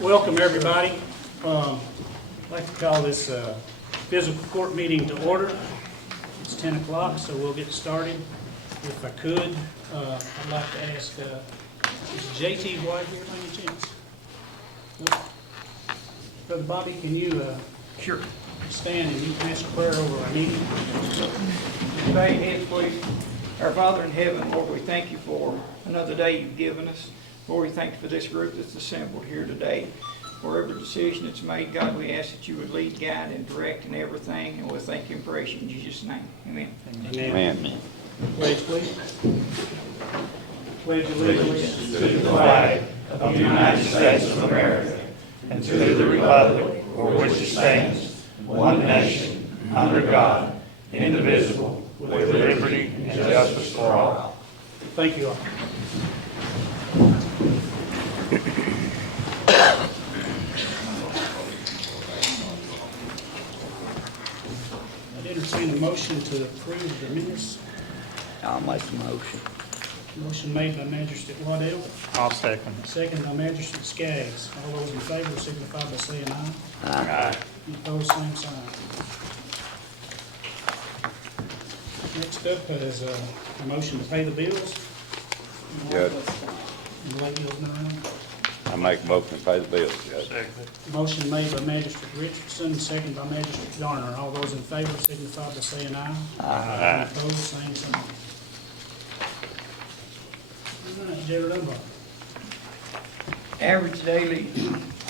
Welcome, everybody. I'd like to call this fiscal court meeting to order. It's 10 o'clock, so we'll get started. If I could, I'd like to ask, is JT White here by any chance? No? Brother Bobby, can you Sure. stand and you can ask a prayer over our meeting? Bow your heads, please. Our Father in heaven, Lord, we thank you for another day you've given us. Lord, we thank you for this group that's assembled here today. For every decision that's made, God, we ask that you would lead, guide, and direct in everything. And we'll thank you and praise you in Jesus' name. Amen. Amen. Pledge, please. Pledge allegiance To the flag of the United States of America and to the republic for which it stands, one nation, under God, indivisible, with liberty and justice for all. Thank you all. I'd entertain a motion to approve the minutes. I'll make the motion. Motion made by Magistrate Waddell, I'll second. second by Magistrate Skaggs. All those in favor signify by saying aye. Aye. Any opposed, same sign. Next up is a motion to pay the bills. Judge, And the lady is not around. I make a motion to pay the bills, Judge. Second. Motion made by Magistrate Richardson, second by Magistrate Garner. All those in favor signify by saying aye. Aye. Any opposed, same sign. All right, Jared Dunbar. Average daily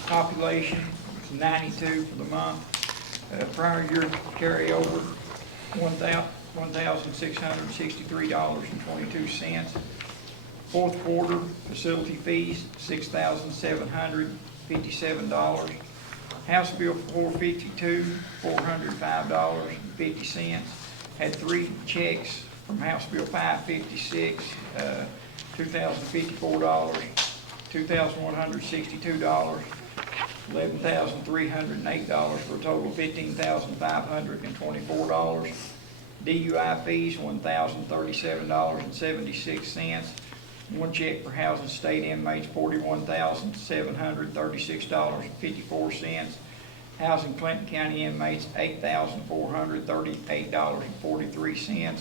population was 92 for the month. Prior year carryover, $1,663.22. Fourth quarter facility fees, $6,757. House Bill 452, $405.50. Had three checks from House Bill 556, $2,054, $2,162, $11,308 for a total of $15,524. DUI fees, $1,037.76. One check for housing state inmates, $41,736.54. Housing Clinton County inmates, $8,438.43.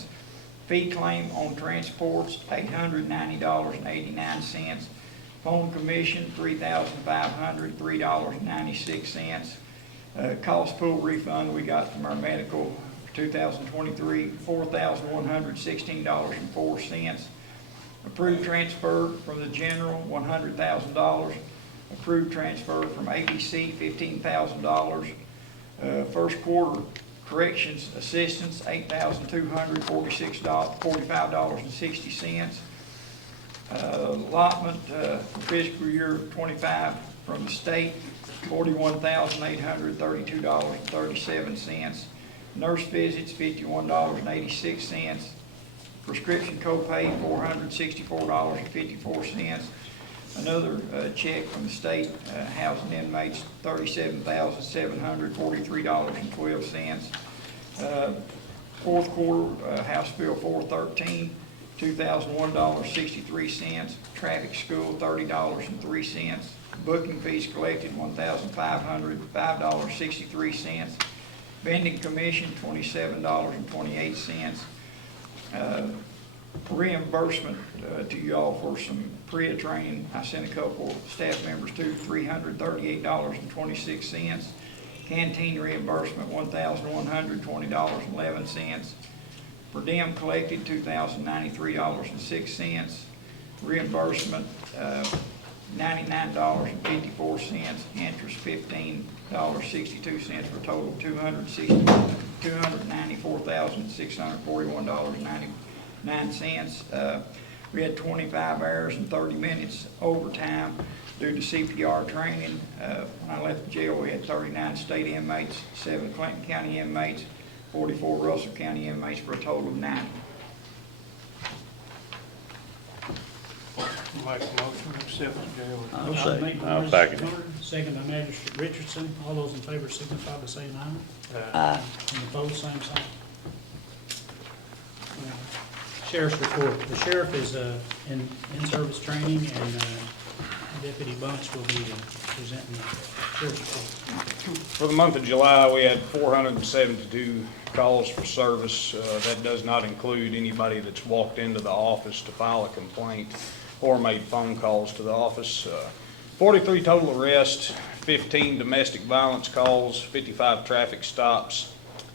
Fee claim on transports, $890.89. Phone commission, $3,503.96. Cost pool refund we got from our medical for 2023, $4,116.04. Approved transfer from the general, $100,000. Approved transfer from ABC, $15,000. First quarter corrections assistance, $8,245.60. Allotment for fiscal year 25 from the state, $41,832.37. Nurse visits, $51.86. Prescription copay, $464.54. Another check from the state housing inmates, $37,743.12. Fourth quarter House Bill 413, $2,001.63. Traffic school, $30.03. Booking fees collected, $1,505.63. Vending commission, $27.28. Reimbursement to y'all for some PREA training. I sent a couple staff members to $338.26. Canteen reimbursement, $1,120.11. Per diem collected, $2,093.06. Reimbursement, $99.54. Interest, $15.62 for a total of $294,641.99. We had 25 hours and 30 minutes overtime due to CPR training. When I left the jail, we had 39 state inmates, 7 Clinton County inmates, 44 Russell County inmates for a total of 90. Make a motion to accept the jail. Motion made by I'll Magistrate second it. Garner, second by Magistrate Richardson. All those in favor signify by saying aye. Aye. And opposed, same sign. Sheriff's report. The sheriff is in service training and Deputy Bunch will be presenting the sheriff's report. For the month of July, we had 472 calls for service. That does not include anybody that's walked into the office to file a complaint or made phone calls to the office. 43 total arrests, 15 domestic violence calls, 55 traffic stops,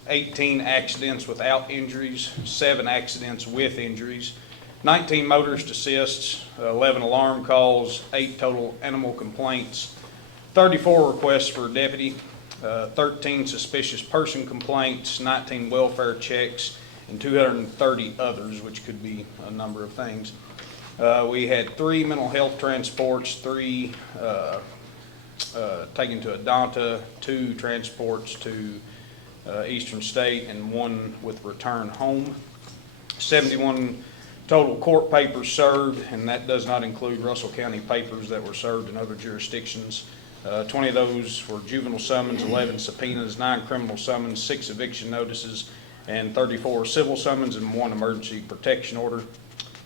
18 accidents without injuries, 7 accidents with injuries, 19 motorist assists, 11 alarm calls, 8 total animal complaints, 34 requests for a deputy, 13 suspicious person complaints, 19 welfare checks, and 230 others, which could be a number of things. We had 3 mental health transports, 3 taken to Adonta, 2 transports to Eastern State, and 1 with return home. 71 total court papers served, and that does not include Russell County papers that were served in other jurisdictions. 20 of those were juvenile summons, 11 subpoenas, 9 criminal summons, 6 eviction notices, and 34 civil summons, and 1 emergency protection order.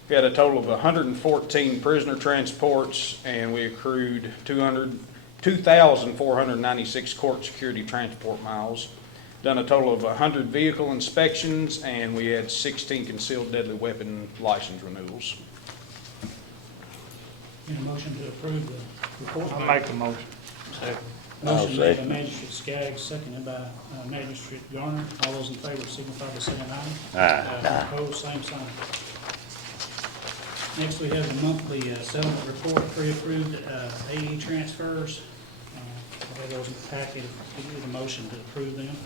We had a total of 114 prisoner transports, and we accrued 2,496 court security transport miles. Done a total of 100 vehicle inspections, and we had 16 concealed deadly weapon license renewals. Need a motion to approve the report? I'll make the motion. I'll Motion made by second. Magistrate Skaggs, seconded by Magistrate Garner. All those in favor signify by saying aye. Aye. Opposed, same sign. Next, we have the monthly settlement report, pre-approved AE transfers. We have those in the packet. We need a motion to approve them.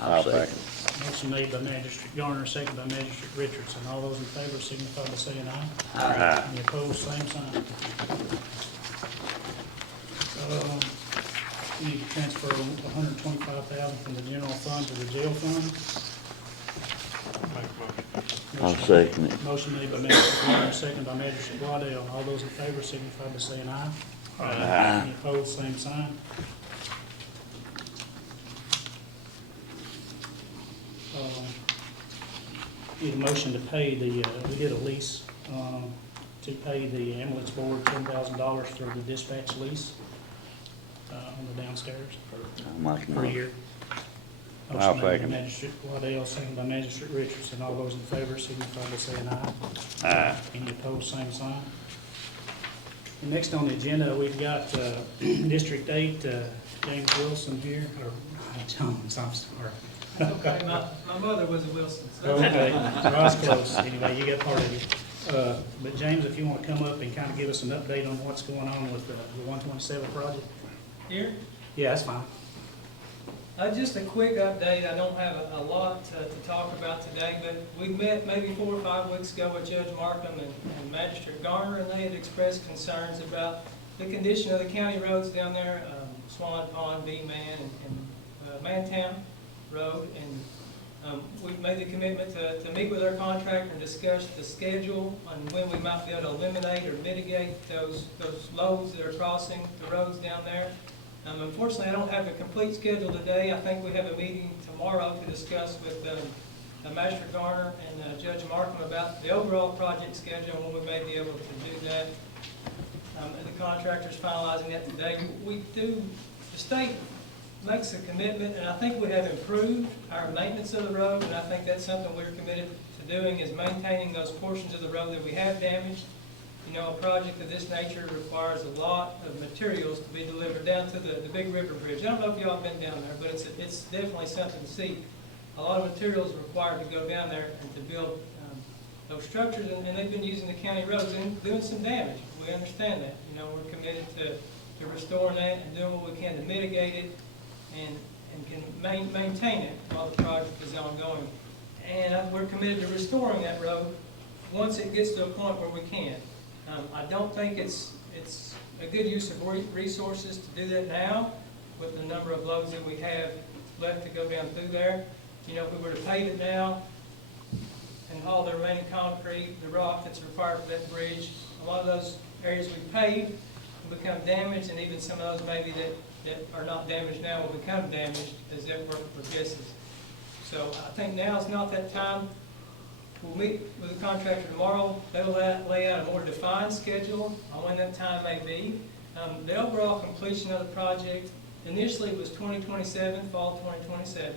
I'll second. Motion made by Magistrate Garner, seconded by Magistrate Richardson. All those in favor signify by saying aye. Aye. Any opposed, same sign. We need to transfer $125,000 from the general fund to the jail fund. I'll second it. Motion made by Magistrate Garner, seconded by Magistrate Waddell. All those in favor signify by saying aye. Aye. Any opposed, same sign. Need a motion to pay the, we did a lease, to pay the ambulance board $10,000 for the dispatch lease, on the downstairs I'll make a per motion. year. I'll Motion made by second. Magistrate Waddell, seconded by Magistrate Richardson. All those in favor signify by saying aye. Aye. Any opposed, same sign. And next on the agenda, we've got District 8, James Wilson here, or Jones, I'm sorry. Okay, my mother was a Wilson. So Okay, so I was close. Anyway, you got part of it. But James, if you want to come up and kind of give us an update on what's going on with the 127 project? here, Yeah, that's fine. just a quick update. I don't have a lot to talk about today, but we met maybe 4 or 5 weeks ago with Judge Marcum and Magistrate Garner, and they had expressed concerns about the condition of the county roads down there, Swan Pond, B-Man, and Mantown Road. And we've made the commitment to meet with our contractor and discuss the schedule on when we might be able to eliminate or mitigate those loads that are crossing the roads down there. Unfortunately, I don't have a complete schedule today. I think we have a meeting tomorrow to discuss with Magistrate Garner and Judge Marcum about the overall project schedule and when we may be able to do that. And the contractor's finalizing that today. The state makes a commitment, and I think we have improved our maintenance of the road, and I think that's something we're committed to doing, is maintaining those portions of the road that we have damaged. You know, a project of this nature requires a lot of materials to be delivered down to the Big River Bridge. I don't know if y'all have been down there, but it's definitely something to see. A lot of materials required to go down there and to build those structures, and they've been using the county roads and doing some damage. We understand that. You know, we're committed to restoring that and doing what we can to mitigate it and can maintain it while the project is ongoing. And we're committed to restoring that road once it gets to a point where we can. I don't think it's a good use of resources to do that now with the number of loads that we have left to go down through there. You know, if we were to pave it now and haul the remaining concrete, the rock that's required for that bridge, a lot of those areas we paved will become damaged, and even some of those maybe that are not damaged now will become damaged as that work progresses. So I think now is not that time. We'll meet with the contractor tomorrow. They'll lay out a more defined schedule on when that time may be. The overall completion of the project, initially it was 2027, fall 2027.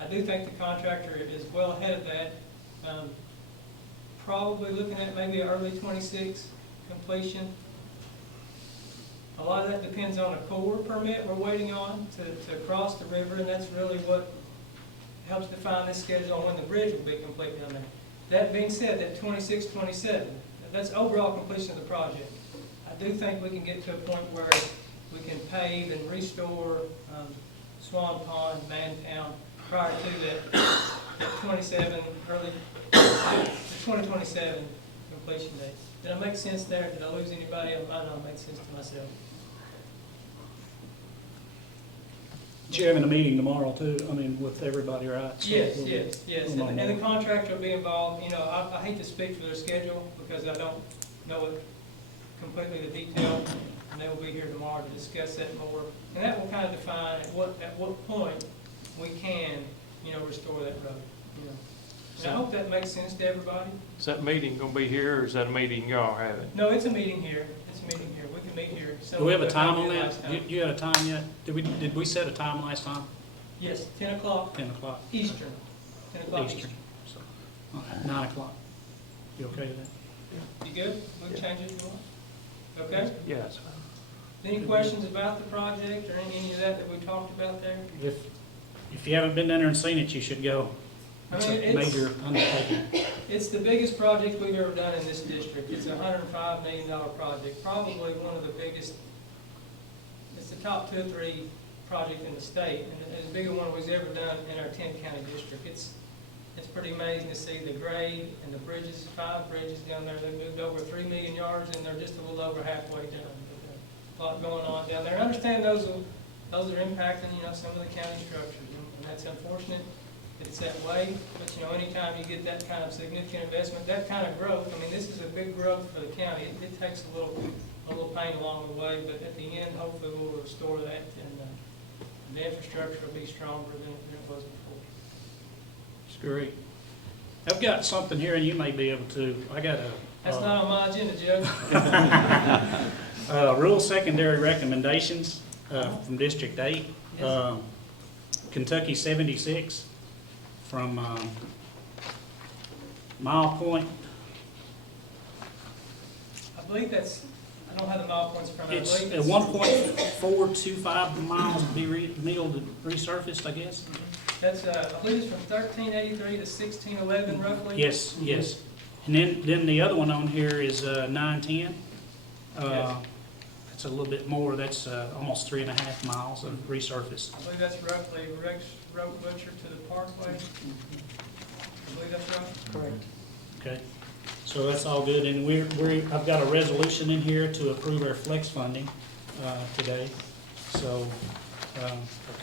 I do think the contractor is well ahead of that. Probably looking at maybe early 26 completion. A lot of that depends on a Corps permit we're waiting on to cross the river, and that's really what helps define this schedule on when the bridge will be complete down there. That being said, that 26, 27, that's overall completion of the project. I do think we can get to a point where we can pave and restore Swan Pond, Mantown prior to that 27, early, the 2027 completion date. Did I make sense there? Did I lose anybody? It might not make sense to myself. But you're having a meeting tomorrow too, I mean, with everybody, right? So Yes, we'll- yes. we'll know And the more. contractor will be involved. You know, I hate to speak for their schedule because I don't know it completely the detail. And they will be here tomorrow to discuss that more. And that will kind of define at what point we can, you know, restore that road, you know. And I hope that makes sense to everybody. Is that meeting gonna be here, or is that a meeting y'all having? No, it's a meeting here. It's a meeting here. We can meet here. Do we have a time on Last that? time. You got a time yet? Did we set a time last time? Yes, 10 o'clock 10 o'clock? Eastern. 10 o'clock Eastern. Eastern. So, all right, 9 o'clock. You okay with that? You good? We can change it if you want. Okay? Yes. Any questions about the project or any of that we talked about there? If you haven't been down there and seen it, you should go. It's I mean, a major undertaking. It's the biggest project we've ever done in this district. It's a $105 million project, probably one of the biggest, it's the top 2 or 3 project in the state, and it's the biggest one we've ever done in our 10-county district. It's pretty amazing to see the grade and the bridges, 5 bridges down there. They moved over 3 million yards, and they're just a little over halfway done. A lot going on down there. I understand those are impacting, you know, some of the county structures, and that's unfortunate. It's that way, but you know, anytime you get that kind of significant investment, that kind of growth, I mean, this is a big growth for the county. It takes a little pain along the way, but at the end, hopefully we'll restore that, and the infrastructure will be stronger than it was before. It's great. I've got something here, and you may be able to, I got a. That's not on my agenda, Joe. Rural secondary recommendations from District 8. Yes. Kentucky 76 from Mile Point. I believe that's, I don't have the mile points from it. I It's believe at 1.425 miles to be milled and resurfaced, I guess. That's, I believe it's from 1383 to 1611 roughly. Yes, yes. And then the other one on here is 910. Yes. That's a little bit more. That's almost 3.5 miles of resurfaced. I believe that's roughly Rex Road Butcher to the Parkway. I believe that's right. Correct. Okay, so that's all good, and I've got a resolution in here to approve our flex funding today. So I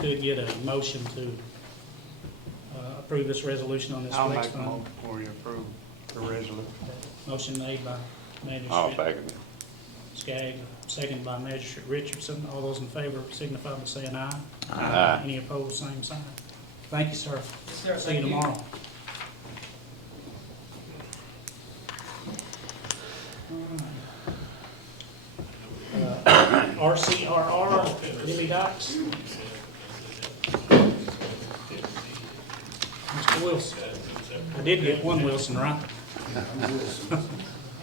could get a motion to approve this resolution on this I'll flex make a fund. motion for you to approve the resolution. Motion made by I'll Magistrate second it. Skaggs, seconded by Magistrate Richardson. All those in favor signify by saying aye. Aye. Any opposed, same sign. Thank you, sir. Yes, sir. See you Thank tomorrow. RCRR, Jimmy Docks. Mr. Wilson. I did get one Wilson, right?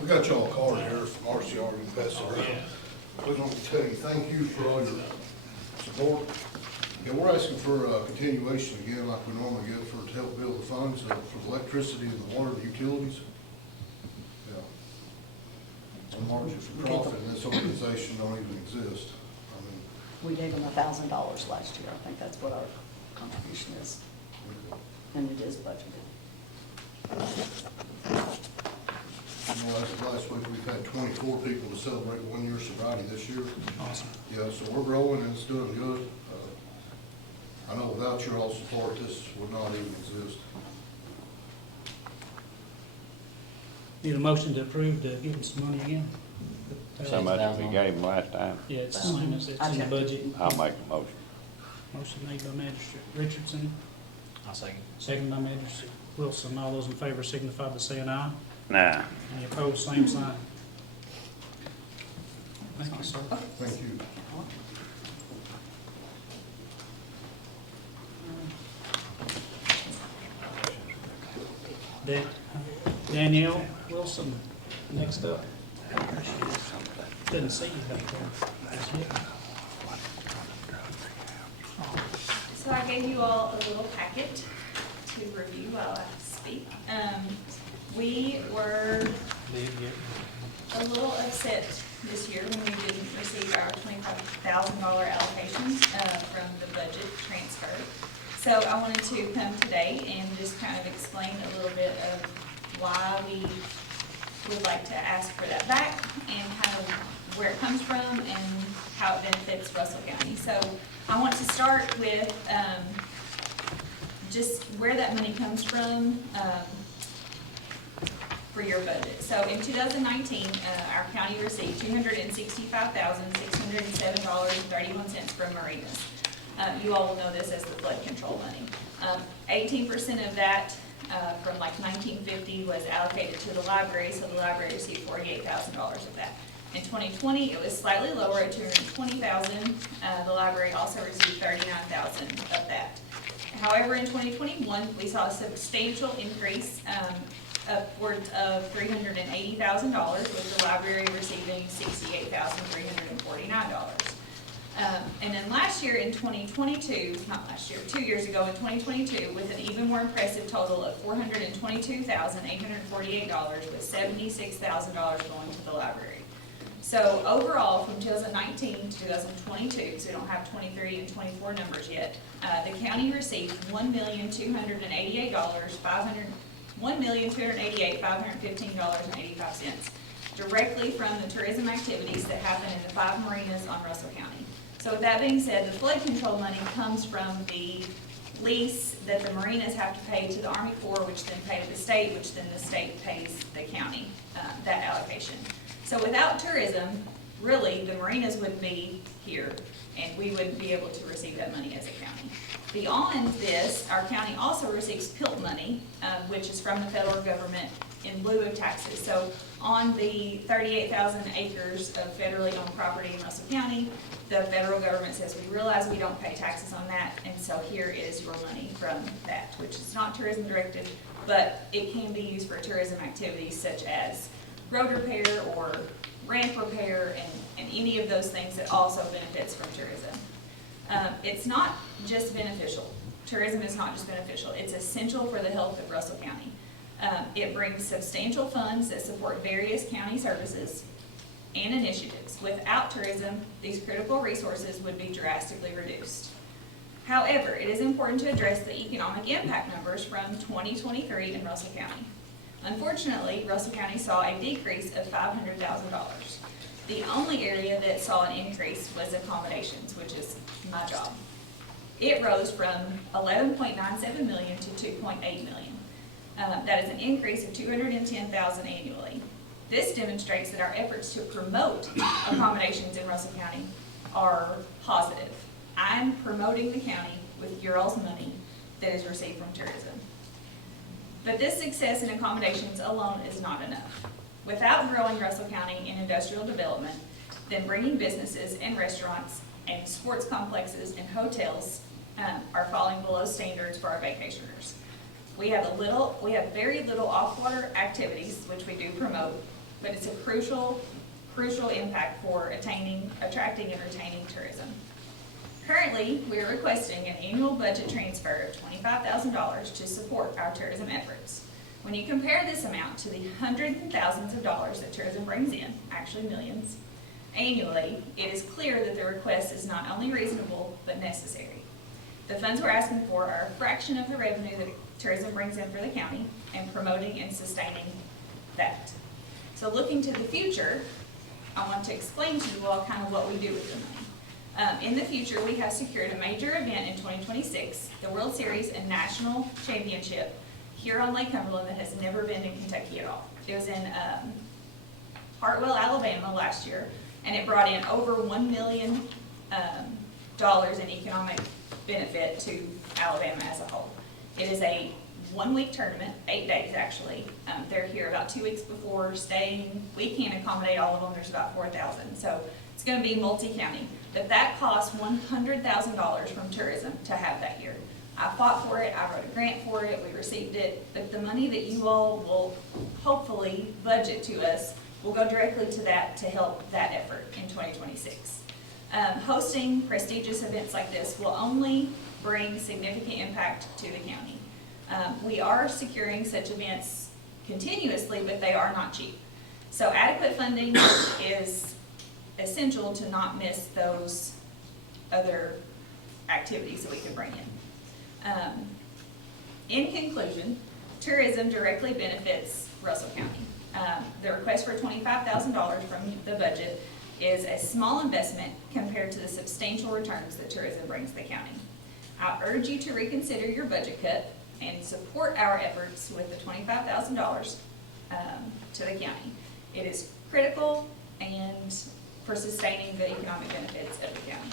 We got y'all a card here from RCR, you can pass it around. We want to tell you, thank you for all your support. Yeah, we're asking for a continuation again, like we normally get to help build the funds for the electricity and the water and utilities. Yeah. The margins for profit in this organization don't even exist. I mean, We gave them $1,000 last year. I think that's what our contribution is, and it is budgeted. you know, last week we've had 24 people to celebrate 1 year sobriety this year. Awesome. Yeah, so we're growing and it's doing good. I know without your all support, this would not even exist. Need a motion to approve to give him some money again? So much as we gave him last time. Yeah, it's the same as it's in the budget. I'll make the motion. Motion made by Magistrate Richardson, I'll second. second by Magistrate Wilson. All those in favor signify by saying aye. Nah. Any opposed, same sign. Thank you, sir. Thank you. Danielle Wilson, next up. Didn't see you back there. That's it. So I gave you all a little packet to review while I speak. We were a little upset this year when we didn't receive our $25,000 allocation from the budget transfer. So I wanted to come today and just kind of explain a little bit of why we would like to ask for that back and kind of where it comes from and how it benefits Russell County. So I want to start with just where that money comes from for your budget. So in 2019, our county received $265,607.31 from marinas. You all will know this as the flood control money. 18% of that from like 1950 was allocated to the library, so the library received $48,000 of that. In 2020, it was slightly lower at $220,000. The library also received $39,000 of that. However, in 2021, we saw a substantial increase, upwards of $380,000, with the library receiving $68,349. And then last year in 2022, not last year, 2 years ago in 2022, with an even more impressive total of $422,848, with $76,000 going to the library. So overall, from 2019 to 2022, so we don't have 23 and 24 numbers yet, the county received $1,288,515.85 directly from the tourism activities that happen in the 5 marinas on Russell County. So with that being said, the flood control money comes from the lease that the marinas have to pay to the Army Corps, which then pay to the state, which then the state pays the county that allocation. So without tourism, really, the marinas wouldn't be here, and we wouldn't be able to receive that money as a county. Beyond this, our county also receives PILT money, which is from the federal government in lieu of taxes. So on the 38,000 acres of federally owned property in Russell County, the federal government says, we realize we don't pay taxes on that, and so here is your money from that, which is not tourism directed, but it can be used for tourism activities such as road repair or ramp repair and any of those things that also benefits from tourism. It's not just beneficial. Tourism is not just beneficial. It's essential for the health of Russell County. It brings substantial funds that support various county services and initiatives. Without tourism, these critical resources would be drastically reduced. However, it is important to address the economic impact numbers from 2023 in Russell County. Unfortunately, Russell County saw a decrease of $500,000. The only area that saw an increase was accommodations, which is my job. It rose from $11.97 million to $2.8 million. That is an increase of $210,000 annually. This demonstrates that our efforts to promote accommodations in Russell County are positive. I'm promoting the county with your all's money that is received from tourism. But this success in accommodations alone is not enough. Without growing Russell County in industrial development, then bringing businesses and restaurants and sports complexes and hotels are falling below standards for our vacationers. We have very little off-water activities, which we do promote, but it's a crucial impact for attracting and retaining tourism. Currently, we are requesting an annual budget transfer of $25,000 to support our tourism efforts. When you compare this amount to the hundreds and thousands of dollars that tourism brings in, actually millions, annually, it is clear that the request is not only reasonable, but necessary. The funds we're asking for are a fraction of the revenue that tourism brings in for the county, and promoting and sustaining that. So looking to the future, I want to explain to you all kind of what we do with the money. In the future, we have secured a major event in 2026, the World Series and National Championship here on Lake Cumberland that has never been in Kentucky at all. It was in Hartwell, Alabama last year, and it brought in over $1 million in economic benefit to Alabama as a whole. It is a 1-week tournament, 8 days actually. They're here about 2 weeks before staying. We can't accommodate all of them, there's about 4,000. So it's gonna be multi-county. But that costs $100,000 from tourism to have that year. I fought for it, I wrote a grant for it, we received it, but the money that you all will hopefully budget to us will go directly to that to help that effort in 2026. Hosting prestigious events like this will only bring significant impact to the county. We are securing such events continuously, but they are not cheap. So adequate funding is essential to not miss those other activities that we can bring in. In conclusion, tourism directly benefits Russell County. The request for $25,000 from the budget is a small investment compared to the substantial returns that tourism brings the county. I urge you to reconsider your budget cut and support our efforts with the $25,000 to the county. It is critical and for sustaining the economic benefits of the county.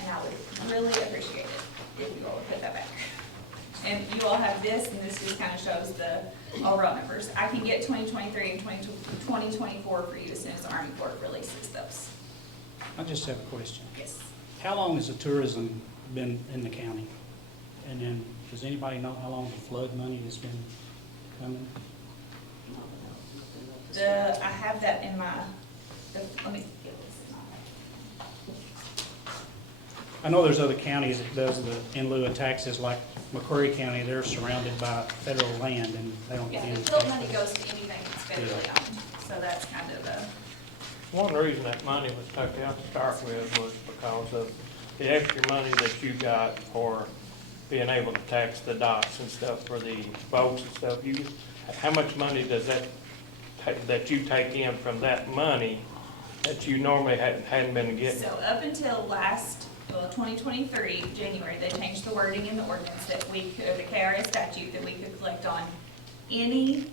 And I would really appreciate it if you all would put that back. And you all have this, and this just kind of shows the overall numbers. I can get 2023 and 2024 for you as soon as the Army Corps releases those. I just have a question. Yes. How long has the tourism been in the county? And then, does anybody know how long the flood money has been coming? I have that in my, let me get this. I know there's other counties that does the in lieu of taxes, like McCreary County, they're surrounded by federal land and they don't get Yeah, any. the field money goes to anything that's federally owned, so that's kind of a, One reason that money was took out to start with was because of the extra money that you got for being able to tax the docks and stuff for the boats and stuff. How much money does that you take in from that money that you normally hadn't been getting? so up until last, 2023, January, they changed the wording in the ordinance that we could, the KRS statute, that we could collect on any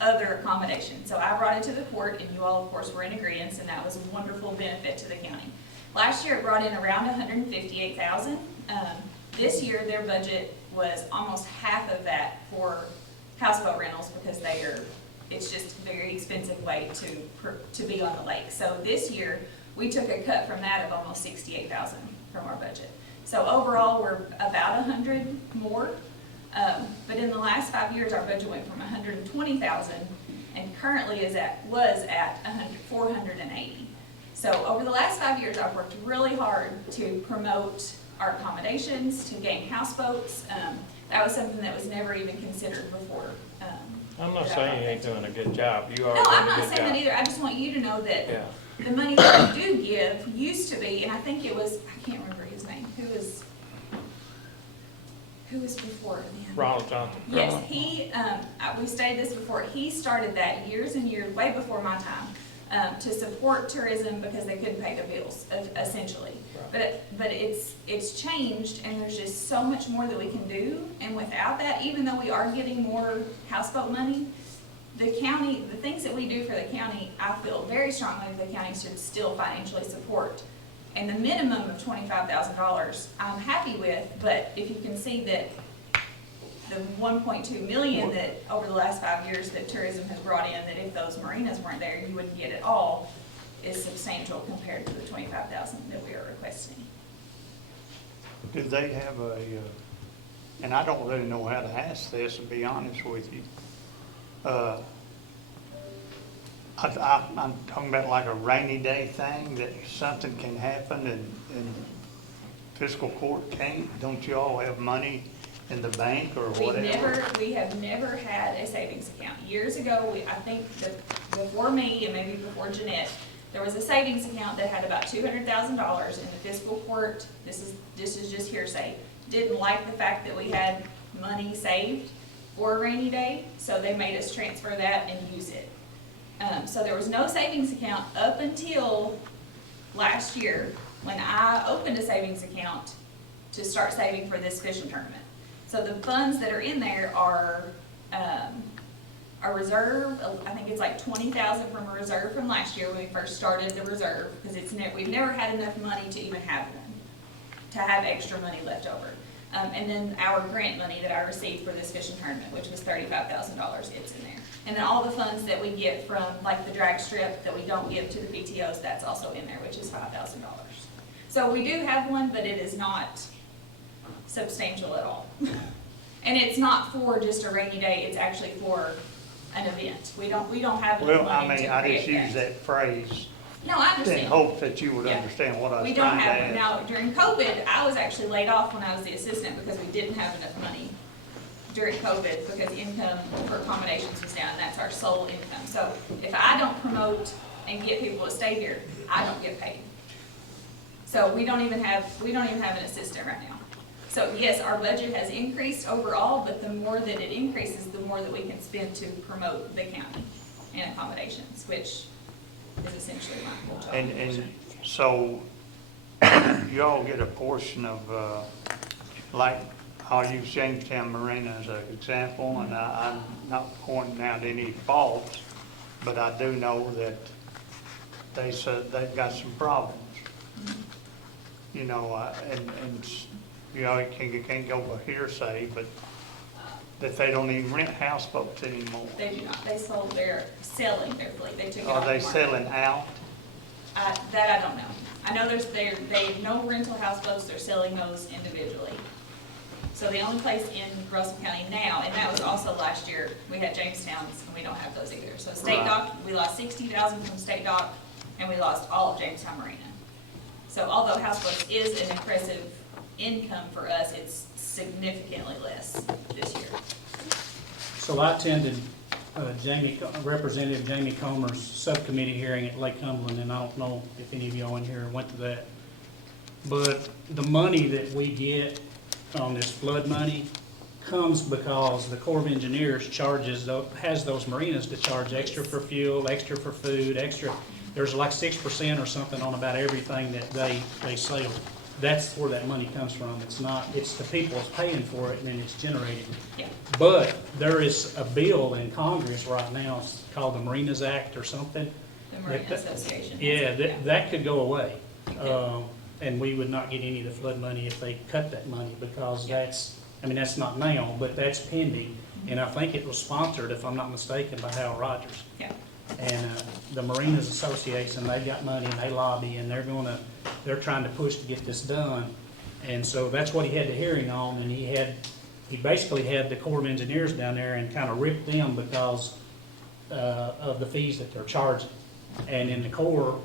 other accommodation. So I brought it to the court, and you all, of course, were in agreement, and that was a wonderful benefit to the county. Last year, it brought in around $158,000. This year, their budget was almost half of that for houseboat rentals because it's just a very expensive way to be on the lake. So this year, we took a cut from that of almost $68,000 from our budget. So overall, we're about 100 more. But in the last 5 years, our budget went from 120,000 and currently was at 480. So over the last 5 years, I've worked really hard to promote our accommodations, to gain houseboats. That was something that was never even considered before. I'm not saying you ain't doing a good job. You are No, I'm doing a not good saying that job. either. I just want you to know that Yeah. the money that we do give used to be, and I think it was, I can't remember his name, who was before him? Ronald Johnson. Yes, we stated this before, he started that years and years, way before my time, to support tourism because they couldn't pay their bills, essentially. But it's changed, and there's just so much more that we can do, and without that, even though we are getting more houseboat money, the county, the things that we do for the county, I feel very strongly the county should still financially support. And the minimum of $25,000, I'm happy with, but if you can see that the 1.2 million that over the last 5 years that tourism has brought in, that if those marinas weren't there, you wouldn't get it all, is substantial compared to the $25,000 that we are requesting. Do they have and I don't really know how to ask this, and be honest with you. I'm talking about like a rainy day thing, that something can happen and fiscal court can't. Don't you all have money in the bank or whatever? We have never had a savings account. Years ago, I think that before me and maybe before Jeanette, there was a savings account that had about $200,000 in the fiscal court. This is just hearsay. Didn't like the fact that we had money saved for a rainy day, so they made us transfer that and use it. So there was no savings account up until last year when I opened a savings account to start saving for this fishing tournament. So the funds that are in there are a reserve. I think it's like $20,000 from a reserve from last year when we first started the reserve, because we've never had enough money to even have one, to have extra money left over. And then our grant money that I received for this fishing tournament, which was $35,000, it's in there. And then all the funds that we get from, like the drag strip that we don't give to the PTOs, that's also in there, which is $5,000. So we do have one, but it is not substantial at all. And it's not for just a rainy day, it's actually for an event. We don't have enough Well, I money mean, to I create just use that. that phrase No, I in understand. hope that you would Yeah. understand what I We was don't trying to have, ask. now, during COVID, I was actually laid off when I was the assistant because we didn't have enough money during COVID because income for accommodations was down, and that's our sole income. So if I don't promote and get people to stay here, I don't get paid. So we don't even have an assistant right now. So yes, our budget has increased overall, but the more that it increases, the more that we can spend to promote the county and accommodations, which is essentially my full job. And so, you all get a portion of, like, I'll use Jamestown Marina as an example, and I'm not pointing out any faults, but I do know that they said they've got some problems. You know, and you know, you can't go by hearsay, but that they don't even rent houseboats anymore. They do not, they're selling their fleet, they took it off Are the they market. selling out? That I don't know. I know they have no rental houseboats, they're selling those individually. So the only place in Russell County now, and that was also last year, we had Jamestown's, and we don't have those either. So State Right. Dock, we lost 60,000 from State Dock, and we lost all of Jamestown Marina. So although houseboats is an impressive income for us, it's significantly less this year. So I attended Representative Jamie Comer's subcommittee hearing at Lake Cumberland, and I don't know if any of y'all in here went to that. But the money that we get on this flood money comes because the Corps of Engineers has those marinas to charge extra for fuel, extra for food, extra. There's like 6% or something on about everything that they sell. That's where that money comes from. It's the people that's paying for it and then it's generated. Yeah. But there is a bill in Congress right now, it's called the Marinas Act or something. The Marina Association. Yeah, that could go away. And we would not get any of the flood money if they cut that money because that's not now, but that's pending. And I think it was sponsored, if I'm not mistaken, by Hal Rogers. Yeah. And the Marinas Association, they've got money and they lobby and they're trying to push to get this done. And so that's what he had the hearing on, and he basically had the Corps of Engineers down there and kind of ripped them because of the fees that they're charging. And then the Corps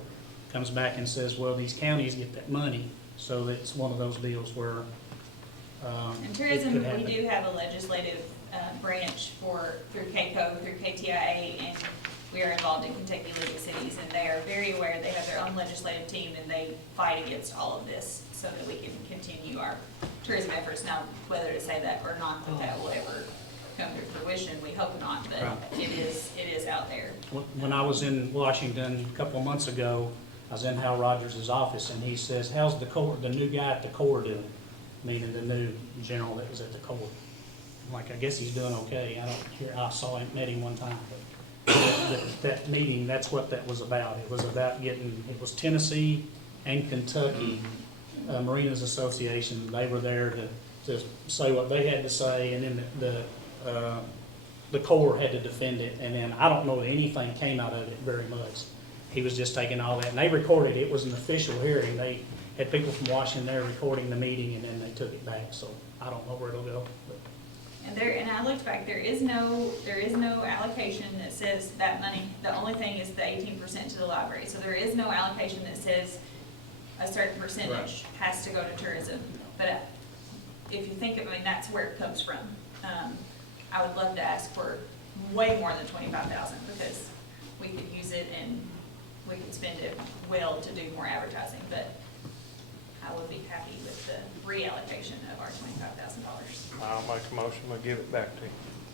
comes back and says, well, these counties get that money. So it's one of those deals where In it tourism, could we happen. do have a legislative branch through KCO, through KTIA, and we are involved in Kentucky League of Cities, and they are very aware. They have their own legislative team, and they fight against all of this so that we can continue our tourism efforts. Now, whether to say that or not, that will ever come to fruition, we hope not, but it is out there. When I was in Washington a couple of months ago, I was in Hal Rogers' office, and he says, how's the new guy at the Corps doing? Meaning the new general that was at the Corps. I'm like, I guess he's doing okay. I saw him, met him one time, but that meeting, that's what that was about. It was about it was Tennessee and Kentucky Marinas Association. They were there to say what they had to say, and then the Corps had to defend it, and then I don't know that anything came out of it very much. He was just taking all that, and they recorded it. It was an official hearing. They had people from Washington there recording the meeting, and then they took it back, so I don't know where it'll go. But And I looked back, there is no allocation that says that money, the only thing is the 18% to the library. So there is no allocation that says a certain percentage has to go to tourism. But if you think of, that's where it comes from. I would love to ask for way more than $25,000 because we could use it and we could spend it well to do more advertising. But I would be happy with the reallocation of our $25,000. I'll make a motion, we'll give it back to you.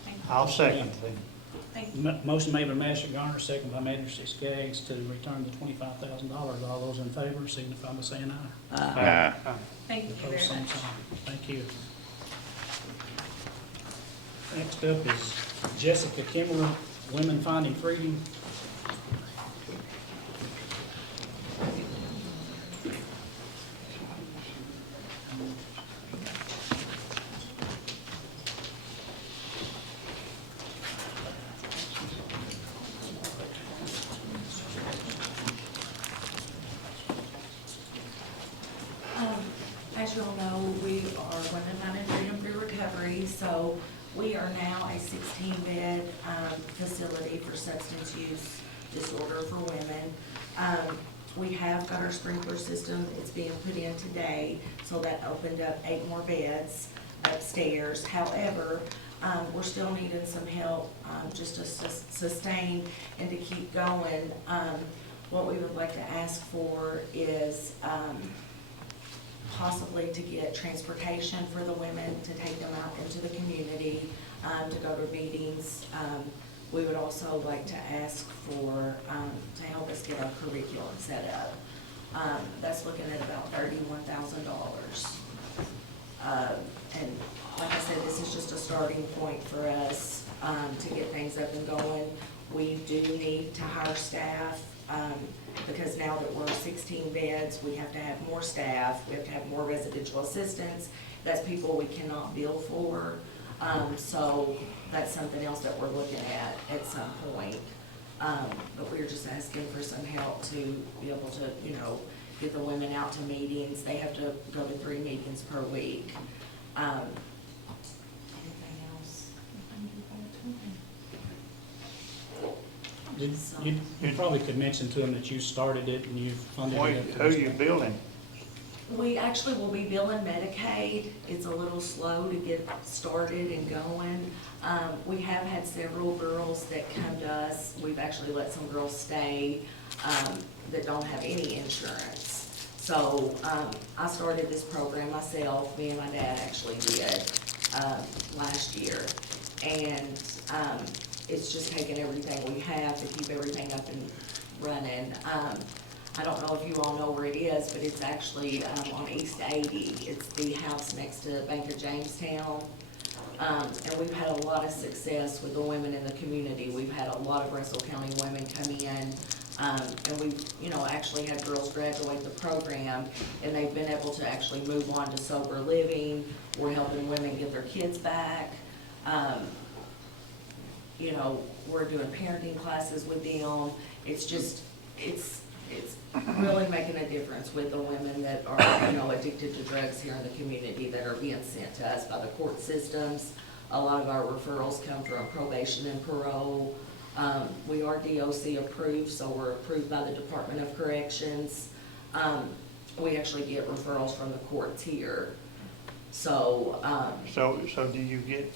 Thank you. I'll second it. Thank you. Motion made by Magistrate Garner, second by Magistrate Skaggs to return the $25,000. All those in favor signify by saying aye. Thank you Opposed, very same much. sign. Thank you. Next up is Jessica Kimmerer, Women Finding Freedom. as y'all know, we are Women Finding Freedom Through Recovery, so we are now a 16-bed facility for substance use disorder for women. We have got our sprinkler system, it's being put in today, so that opened up 8 more beds upstairs. However, we're still needing some help just to sustain and to keep going. What we would like to ask for is possibly to get transportation for the women, to take them out into the community, to go to meetings. We would also like to ask for, to help us get our curriculum set up. That's looking at about $31,000. And like I said, this is just a starting point for us to get things up and going. We do need to hire staff because now that we're 16 beds, we have to have more staff. We have to have more residential assistants. That's people we cannot bill for. So that's something else that we're looking at some point. But we're just asking for some help to be able to, you know, get the women out to meetings. They have to go to 3 meetings per week. Anything else? You probably could mention to them that you started it and you funded it. Who you building? We actually will be billing Medicaid. It's a little slow to get started and going. We have had several girls that come to us. We've actually let some girls stay that don't have any insurance. So I started this program myself. Me and my dad actually did last year. And it's just taken everything we have to keep everything up and running. I don't know if you all know where it is, but it's actually on East 80. It's the house next to Bank of Jamestown. And we've had a lot of success with the women in the community. We've had a lot of Russell County women come in, and we've, you know, actually had girls graduate the program, and they've been able to actually move on to sober living. We're helping women get their kids back. You know, we're doing parenting classes with them. It's just, it's really making a difference with the women that are, you know, addicted to drugs here in the community that are being sent to us by the court systems. A lot of our referrals come from probation and parole. We are DOC approved, so we're approved by the Department of Corrections. We actually get referrals from the courts here. So, So do you get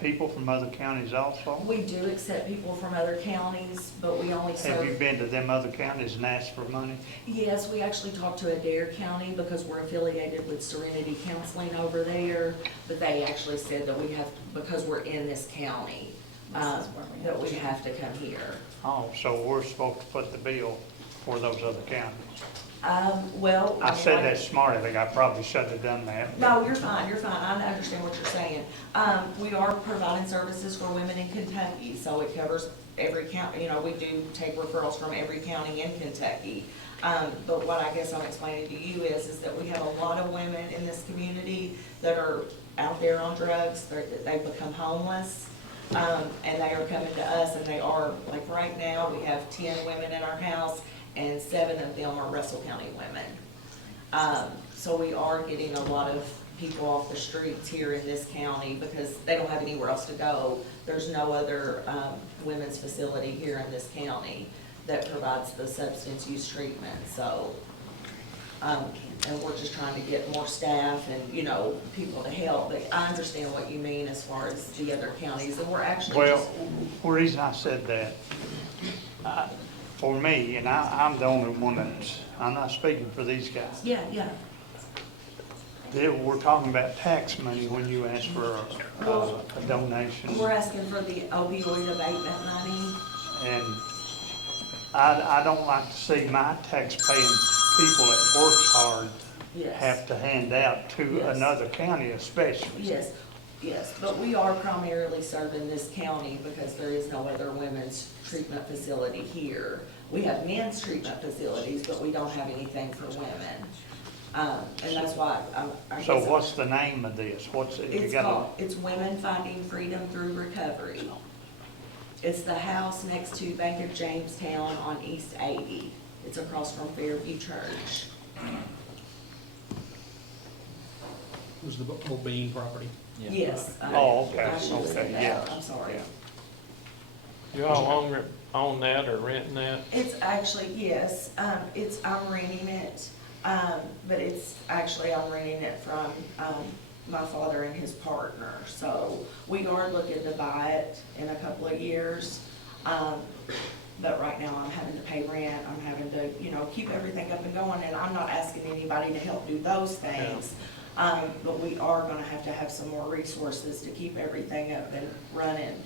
people from other counties also? we do accept people from other counties, but we only serve. Have you been to them other counties and asked for money? Yes, we actually talked to Adair County because we're affiliated with Serenity Counseling over there, but they actually said that we have, because we're in this county, that we have to come here. Oh, so we're supposed to put the bill for those other counties? Well. I said that smart, I think I probably shouldn't have done that. No, you're fine, I understand what you're saying. We are providing services for women in Kentucky, so it covers every county. You know, we do take referrals from every county in Kentucky. But what I guess I'm explaining to you is that we have a lot of women in this community that are out there on drugs, they've become homeless, and they are coming to us, and they are, like right now, we have 10 women in our house, and 7 of them are Russell County women. So we are getting a lot of people off the streets here in this county because they don't have anywhere else to go. There's no other women's facility here in this county that provides the substance use treatment. So, and we're just trying to get more staff and, you know, people to help. But I understand what you mean as far as the other counties, and we're actually Well, the reason I said that, for me, and I'm the only one that's, I'm not speaking for these guys. Yeah. We're talking about tax money when you ask for a donation. We're asking for the opioid abatement money. And I don't like to see my tax-paying people that works hard Yes. have to hand out to Yes. another county especially. Yes, but we are primarily serving this county because there is no other women's treatment facility here. We have men's treatment facilities, but we don't have anything for women. And that's why I So guess what's the name of this? What's it? it's Women Finding Freedom Through Recovery. It's the house next to Bank of Jamestown on East 80. It's across from Fairview Church. was the old Bean property. Yes. Oh, okay, I should have said okay, that. yeah. I'm sorry. Yeah. You all longer own that or renting that? It's actually, yes, I'm renting it, but it's actually, I'm renting it from, my father and his partner. So we are looking to buy it in a couple of years. But right now I'm having to pay rent, I'm having to, keep everything up and going, and I'm not asking anybody to help do those things. But we are gonna have to have some more resources to keep everything up and running.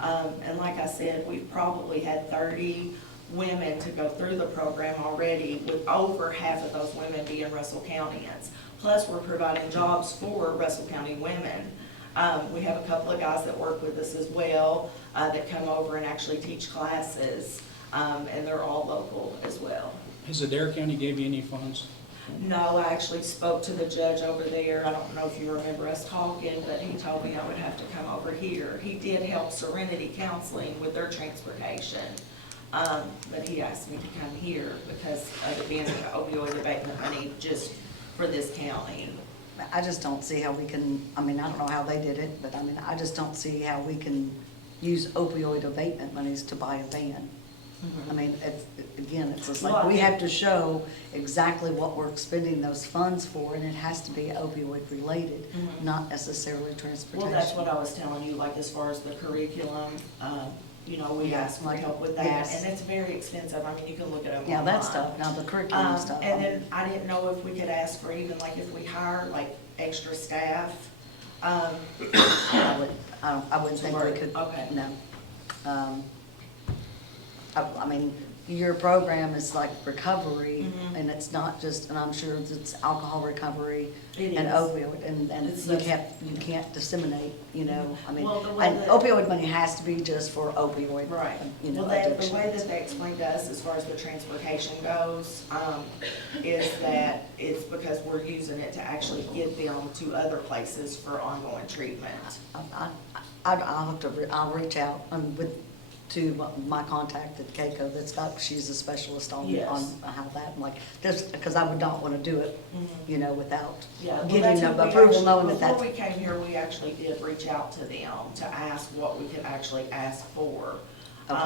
And like I said, we've probably had 30 women to go through the program already, with over half of those women being Russell Countyans. Plus, we're providing jobs for Russell County women. We have a couple of guys that work with us as well, that come over and actually teach classes, and they're all local as well. Has Adair County gave you any funds? No, I actually spoke to the judge over there. I don't know if you remember us talking, but he told me I would have to come over here. He did help Serenity Counseling with their transportation, but he asked me to come here because of it being the opioid abatement money just for this county. I just don't see how we can, I mean, I don't know how they did it, but I mean, I just don't see how we can use opioid abatement monies to buy a van. I mean, it's just Well, like, I we think- have to show exactly what we're spending those funds for, and it has to be opioid related, not necessarily transportation. Well, that's what I was telling you, like as far as the curriculum, we asked for help with that, Yes. and it's very expensive. I mean, you can look it up Yeah, online. that stuff, now the curriculum stuff. And then I didn't know if we could ask for even like if we hire like extra staff. I wouldn't think we could. Okay. No. I mean, your program is like recovery, and it's not just, and I'm sure it's alcohol recovery It and is. opioid, and It's you the- can't disseminate, I mean, Well, the way and that- opioid money has to be just for opioid, Right. Well, addiction. the way that they explained to us as far as the transportation goes, is that it's because we're using it to actually get them to other places for ongoing treatment. I'll reach out to my contact at KCO she's a specialist on Yes. how that, like, just, because I would not want to do it, without Yeah, well, getting that's the what we approval, actually- knowing that Before that's. we came here, we actually did reach out to them to ask what we could actually ask for. Okay.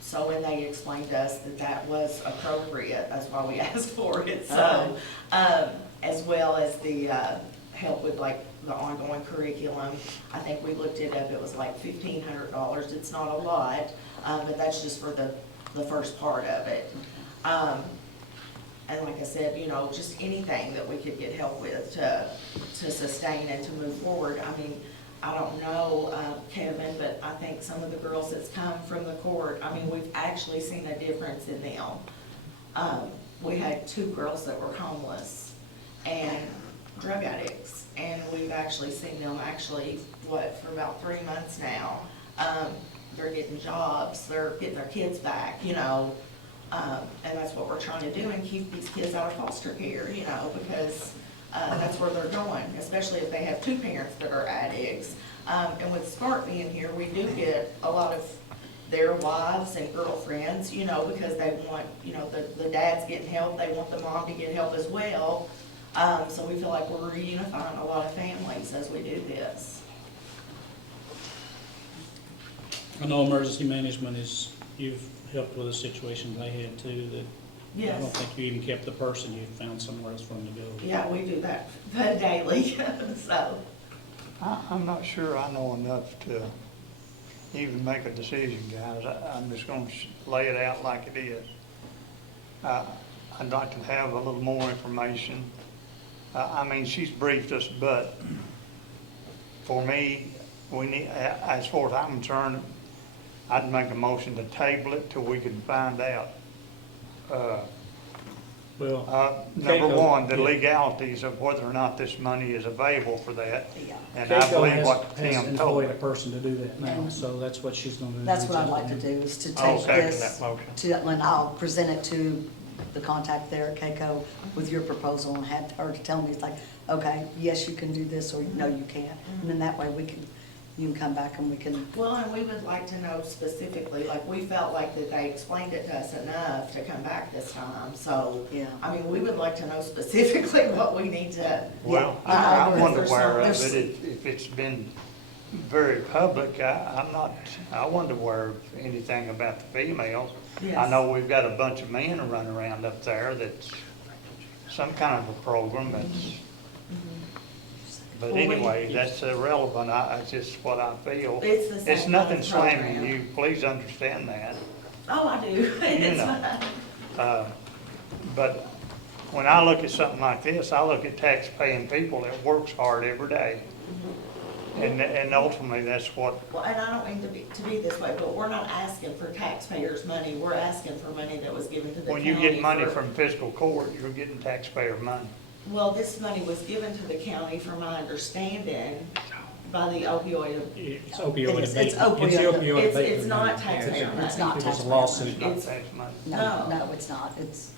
So, and they explained to us that that was appropriate, that's why we asked for it, so, as well as the, help with like the ongoing curriculum. I think we looked it up, it was like $1,500, it's not a lot, but that's just for the first part of it. And like I said, just anything that we could get help with to sustain and to move forward. I mean, I don't know, Kevin, but I think some of the girls that's come from the court, I mean, we've actually seen a difference in them. We had 2 girls that were homeless and drug addicts, and we've actually seen them for about 3 months now. They're getting jobs, they're getting their kids back, and that's what we're trying to do, and keep these kids out of foster care, because that's where they're going, especially if they have 2 parents that are addicts. And with Spark being here, we do get a lot of their wives and girlfriends, because they want, the dad's getting help, they want the mom to get help as well. So we feel like we're reunifying a lot of families as we do this. I know emergency management you've helped with a situation they had too, that I don't Yes, think you even kept the person, you found somewhere else for them to go. yeah, we do that daily, so. I'm not sure I know enough to even make a decision, guys. I'm just gonna lay it out like it is. I'd like to have a little more information. I mean, she's briefed us, but for me, we need, as far as I'm concerned, I'd make a motion to table it till we can find out. Well, Number KCO, one, the yeah. legalities of whether or not this money is available for that. Yeah. And I KCO believe what has Tim told employed me. a person to do that now, so that's what she's gonna do. That's what I'd like to do, is to I'll take second this, that motion. and I'll present it to the contact there at KCO with your proposal, and have her to tell me, it's like, okay, yes, you can do this, or no, you can't. And then that way we can you can come back and we can, Well, and we would like to know specifically, like, we felt like that they explained it to us enough to come back this time, so. Yeah. I mean, we would like to know specifically what we need to. Well, Yeah, I because wonder there's where some- of there's- it, if it's been very public, I'm not, I wonder where anything about the females. I Yes. know we've got a bunch of men running around up there that's some kind of a program that's, but Well, we- anyway, that's irrelevant, it's just what I feel. It's the same It's nothing kind of slamming program. you, please understand that. Oh, I do. You It's know. fine. But when I look at something like this, I look at tax-paying people that works hard every day. And ultimately, that's what, Well, and I don't mean to be this way, but we're not asking for taxpayers' money, we're asking for money that was given to the when county. you get money for- from fiscal court, you're getting taxpayer money. Well, this money was given to the county, from my understanding, by the opioid. It's opioid It's abatement. opioid. It's the opioid It's abatement. not money. taxpayer money. it's not It was a taxpayer lawsuit. money. Not It's- tax money. No, No. no, it's not. It's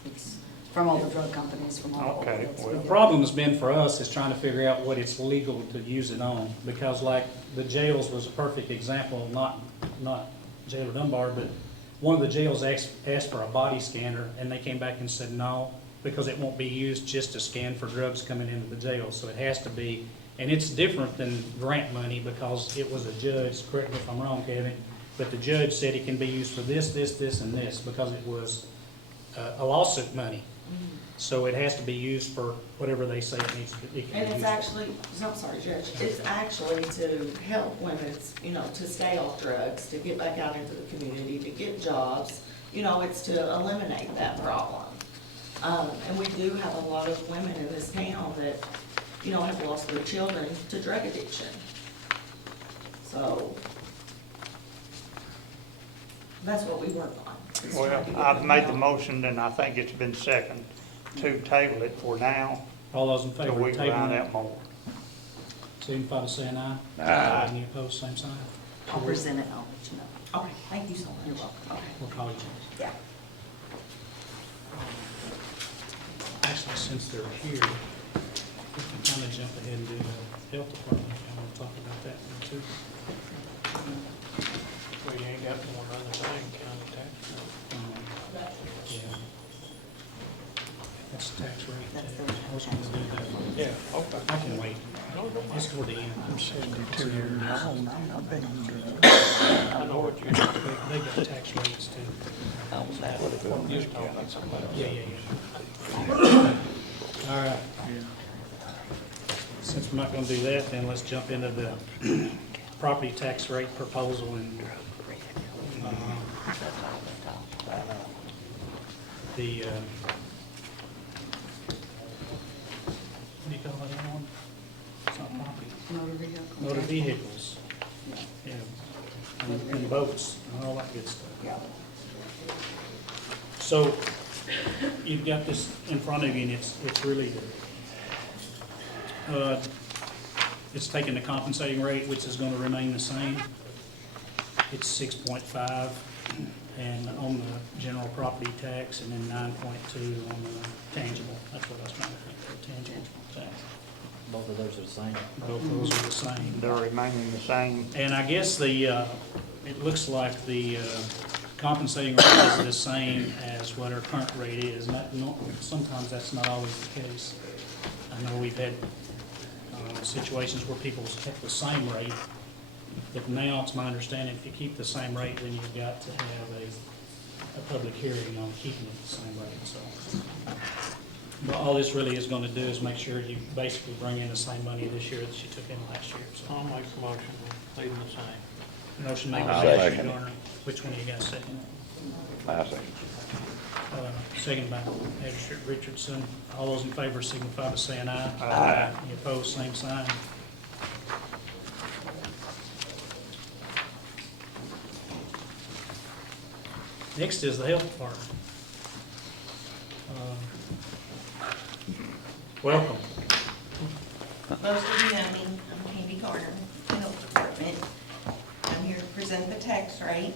from all the drug companies, from all the Okay, opioids. well- The problem has been for us is trying to figure out what it's legal to use it on, because like the jails was a perfect example, not Jailer Dunbar, but one of the jails asked for a body scanner, and they came back and said no, because it won't be used just to scan for drugs coming into the jail, so it has to be, and it's different than grant money, because it was a judge, correct me if I'm wrong, Kevin, but the judge said it can be used for this, and this, because it was a lawsuit money. So it has to be used for whatever they say it needs to be. And it's actually, I'm sorry, Judge, it's actually to help women, to stay off drugs, to get back out into the community, to get jobs. It's to eliminate that problem. And we do have a lot of women in this town that, have lost their children to drug addiction. So, that's what we work on. is trying Well, to get I've them made the out. motion, and I think it's been seconded to table it for now, All those in till favor we of find tabling, out more. signify by saying aye. Aye. Any opposed, same sign. I'll present it, I'll let you know. Okay, thank you so much. You're welcome. Okay, We'll call you. yeah. Actually, since they're here, we can kind of jump ahead and do the health department. I want to talk about that one too. We ain't got one other thing, county tax. Yeah. That's the tax rate. That's the- I was going to do that. Yeah, okay. I can wait. It's toward the end. I'm 72 years old. I know what you're. They got tax rates too. You was talking about somebody else. Yeah. All right. Since we're not gonna do that, then let's jump into the property tax rate proposal and, the, what do you call that one? It's not property. Motor vehicle. Motor vehicles. Yeah. And boats and all that good stuff. Yeah. So, you've got this in front of you, and it's really, it's taking the compensating rate, which is gonna remain the same. It's 6.5, and on the general property tax, and then 9.2 on the tangible. That's what I was trying to think of, tangible tax. Both of those are the same. Both those are the same. They're remaining the same. And I guess it looks like the compensating rate is the same as what our current rate is. Sometimes that's not always the case. I know we've had situations where people kept the same rate, but now it's my understanding if you keep the same rate, then you've got to have a public hearing on keeping it the same rate, so. But all this really is gonna do is make sure you basically bring in the same money this year that you took in last year, so. I'll make the motion, leave them the same. Motion made by I'll Magistrate second it. Garner. Which one of you guys second? I see. Second by Magistrate Richardson. All those in favor signify by saying aye. Aye. Any opposed, same sign. Next is the Health Department. Welcome. Most of you know me, I'm Candy Carter, the Health Department. I'm here to present the tax rate.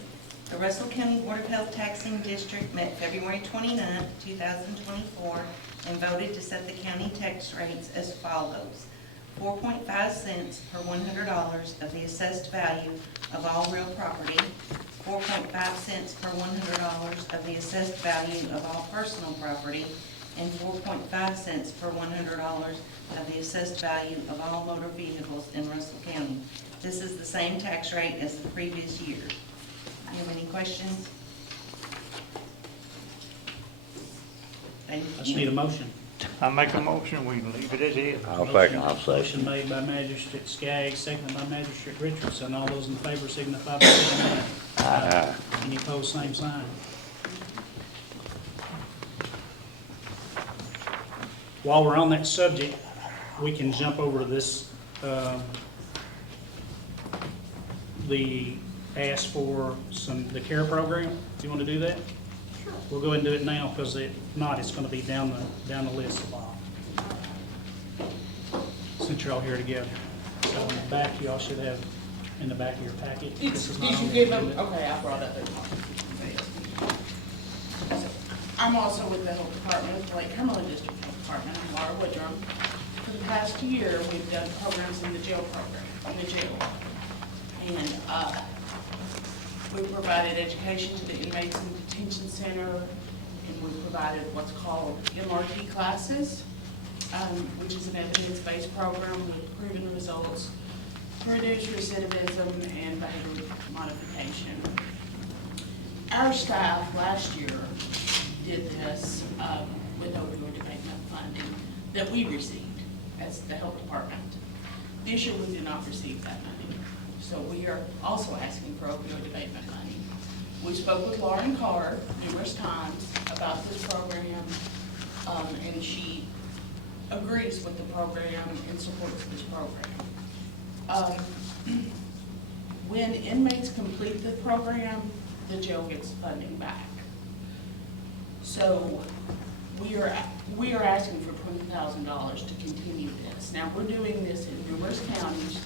The Russell County Board of Health Taxing District met February 29, 2024, and voted to set the county tax rates as follows. 4.5 cents per $100 of the assessed value of all real property, 4.5 cents per $100 of the assessed value of all personal property, and 4.5 cents per $100 of the assessed value of all motor vehicles in Russell County. This is the same tax rate as the previous year. Do you have any questions? I just need a motion. I make a motion, we leave it as is. I'll second. Motion made by Magistrate Skaggs, seconded by Magistrate Richardson. All those in favor signify by saying aye. Aye. Any opposed, same sign. While we're on that subject, we can jump over to this, the ask for the care program. Do you want to do that? Sure. We'll go ahead and do it now, because if not, it's going to be down the list a while. Since you're all here together. So in the back, you all should have, in the back of your packet. This is not Did on you the give them, agenda. okay, I brought up the. I'm also with the health department, with the Lake Cumberland District Health Department, I'm Laura Woodrum. For the past year, we've done programs in the jail program, in the jail. And, we provided education to the inmates in the detention center, and we provided what's called MRT classes, which is an evidence-based program with proven results to reduce recidivism and behavior modification. Our staff last year did this with opioid abatement funding that we received as the health department. This year we did not receive that money, so we are also asking for opioid abatement money. We spoke with Lauren Carr numerous times about this program, and she agrees with the program and supports this program. When inmates complete the program, the jail gets funding back. So we are asking for $20,000 to continue this. Now, we're doing this in numerous counties,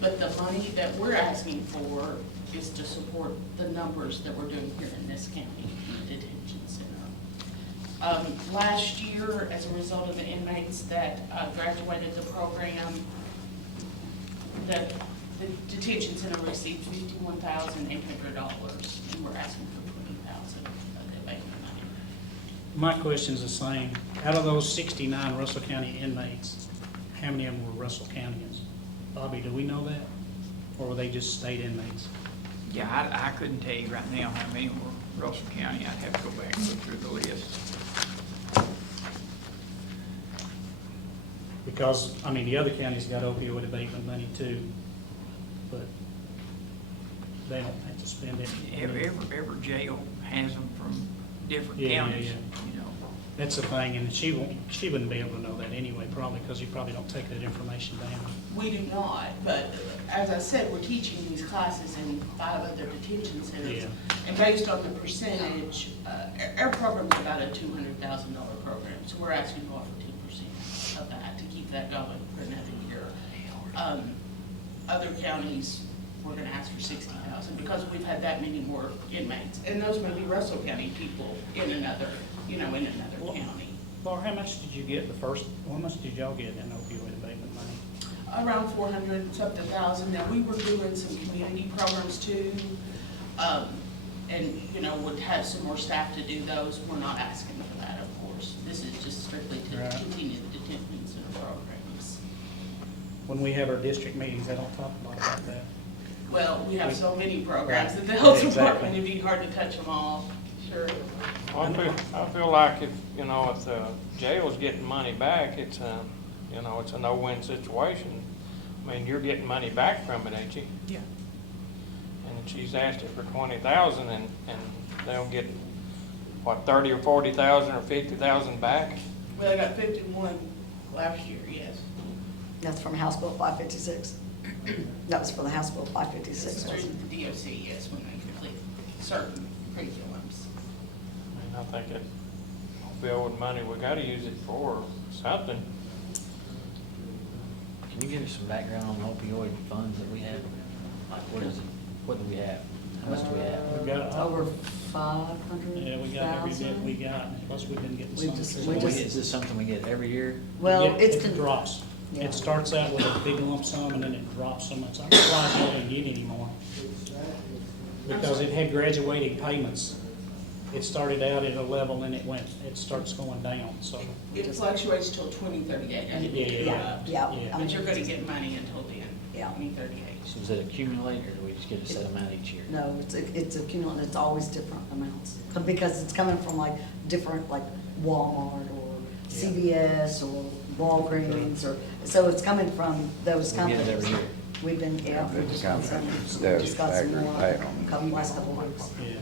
but the money that we're asking for is to support the numbers that we're doing here in this county, in the detention center. Last year, as a result of the inmates that graduated the program, the detention center received $51,800, and we're asking for $20,000 of the abatement money. My question's the same. Out of those 69 Russell County inmates, how many of them were Russell Countyans? Bobby, do we know that? Or were they just state inmates? Yeah, I couldn't tell you right now how many were Russell County. I'd have to go back and look through the list. Because, I mean, the other counties got opioid abatement money too, but they don't have to spend it. Every jail has them from different counties, you know. That's the thing, and she wouldn't be able to know that anyway, probably, because you probably don't take that information down. We do not, but as I said, we're teaching these classes in 5 other detention centers. Yeah. And based on the percentage, our program's about a $200,000 program, so we're asking to offer 2% of that to keep that going for another year. Other counties, we're gonna ask for $60,000 because we've had that many more inmates. And those may be Russell County people in another county. Laura, how much did you get how much did y'all get in opioid abatement money? Around 400-something thousand. Now, we were doing some community programs too, and, would have some more staff to do those. We're not asking for that, of course. This is just strictly to continue the detention center programs. When we have our district meetings, they don't talk a lot about that. Well, we have so many programs Right. at the health Yeah, exactly. department, it'd be hard to touch them all, sure. I feel like if the jail's getting money back, it's a no-win situation. I mean, you're getting money back from it, ain't you? Yeah. And she's asking for $20,000 and they'll get, what, 30 or 40,000 or 50,000 back? Well, I got 51 last year, yes. That's from House Bill 556. That was for the House Bill 556. It's through wasn't the DOC, yes, when they complete certain curriculums. I mean, I think that bill with money, we gotta use it for something. Can you give us some background on the opioid funds that we have? Like, what is it? What do we have? How much do we have? We've got Over 500,000. Yeah, we got every bit we got, plus we've been getting We some. just- Is this something we get every year? Well, Yeah, it's it drops. Yeah. It starts out with a big lump sum and then it drops so much. I'm surprised I didn't get any more. Because it had graduating payments. It started out at a level and it starts going down, so. It fluctuates till 2038. and it will go Yeah. up. Yeah. Yeah. But you're gonna get money until then, Yeah. 2038. So does it accumulate, or do we just get a set amount each year? No, it's accumulating, it's always different amounts. Because it's coming from like different, like Walmart or CVS or Walgreens or, so it's coming from those We get companies. it every year. We've been, yeah, we just got some, Instead of just got some staggered more, pay on couple, last couple of weeks. Yeah.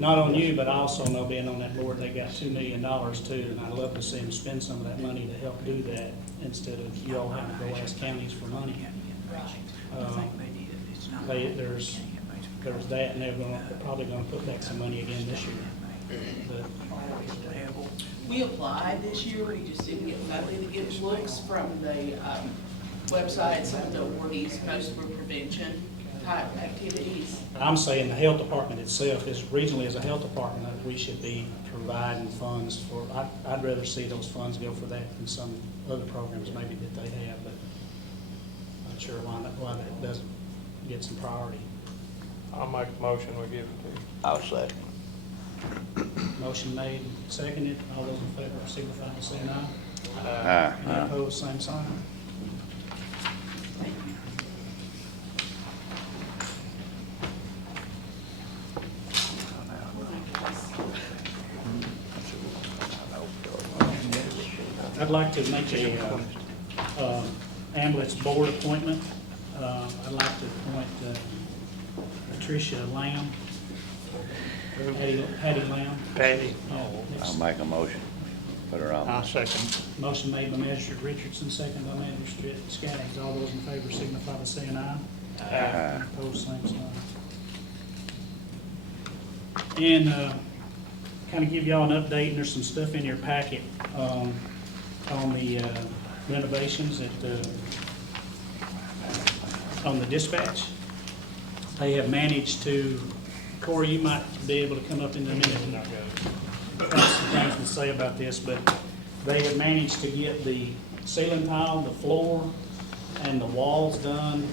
Not on you, but I also know being on that board, they got $2 million too, and I'd love to see them spend some of that money to help do that instead of you all having to go ask counties for money. There's that, and they're probably gonna put back some money again this year. But We applied this year, we just didn't get funded. It looks from the website, some of the awardees, most were prevention type activities. I'm saying the health department itself is regionally as a health department, we should be providing funds for, I'd rather see those funds go for that than some other programs maybe that they have, but I'm not sure why that doesn't get some priority. I'll make a motion, we give it to you. I'll second. Motion made, seconded, all those in favor signify by saying aye. Aye. Any opposed, same sign. I'd like to make a ambulance board appointment. I'd like to appoint Patricia Lamb, Patty Lamb. Patty, Yeah, I'll next. make a motion, put her on. I'll second. Motion made by Magistrate Richardson, second by Magistrate Skaggs. All those in favor signify by saying aye. Aye. Opposed, same sign. And kind of give y'all an update, and there's some stuff in your packet on the renovations on the dispatch. They have managed to, Corey, you might be able to come up in a minute and have some things to say about this, but they have managed to get the ceiling tile, the floor, and the walls done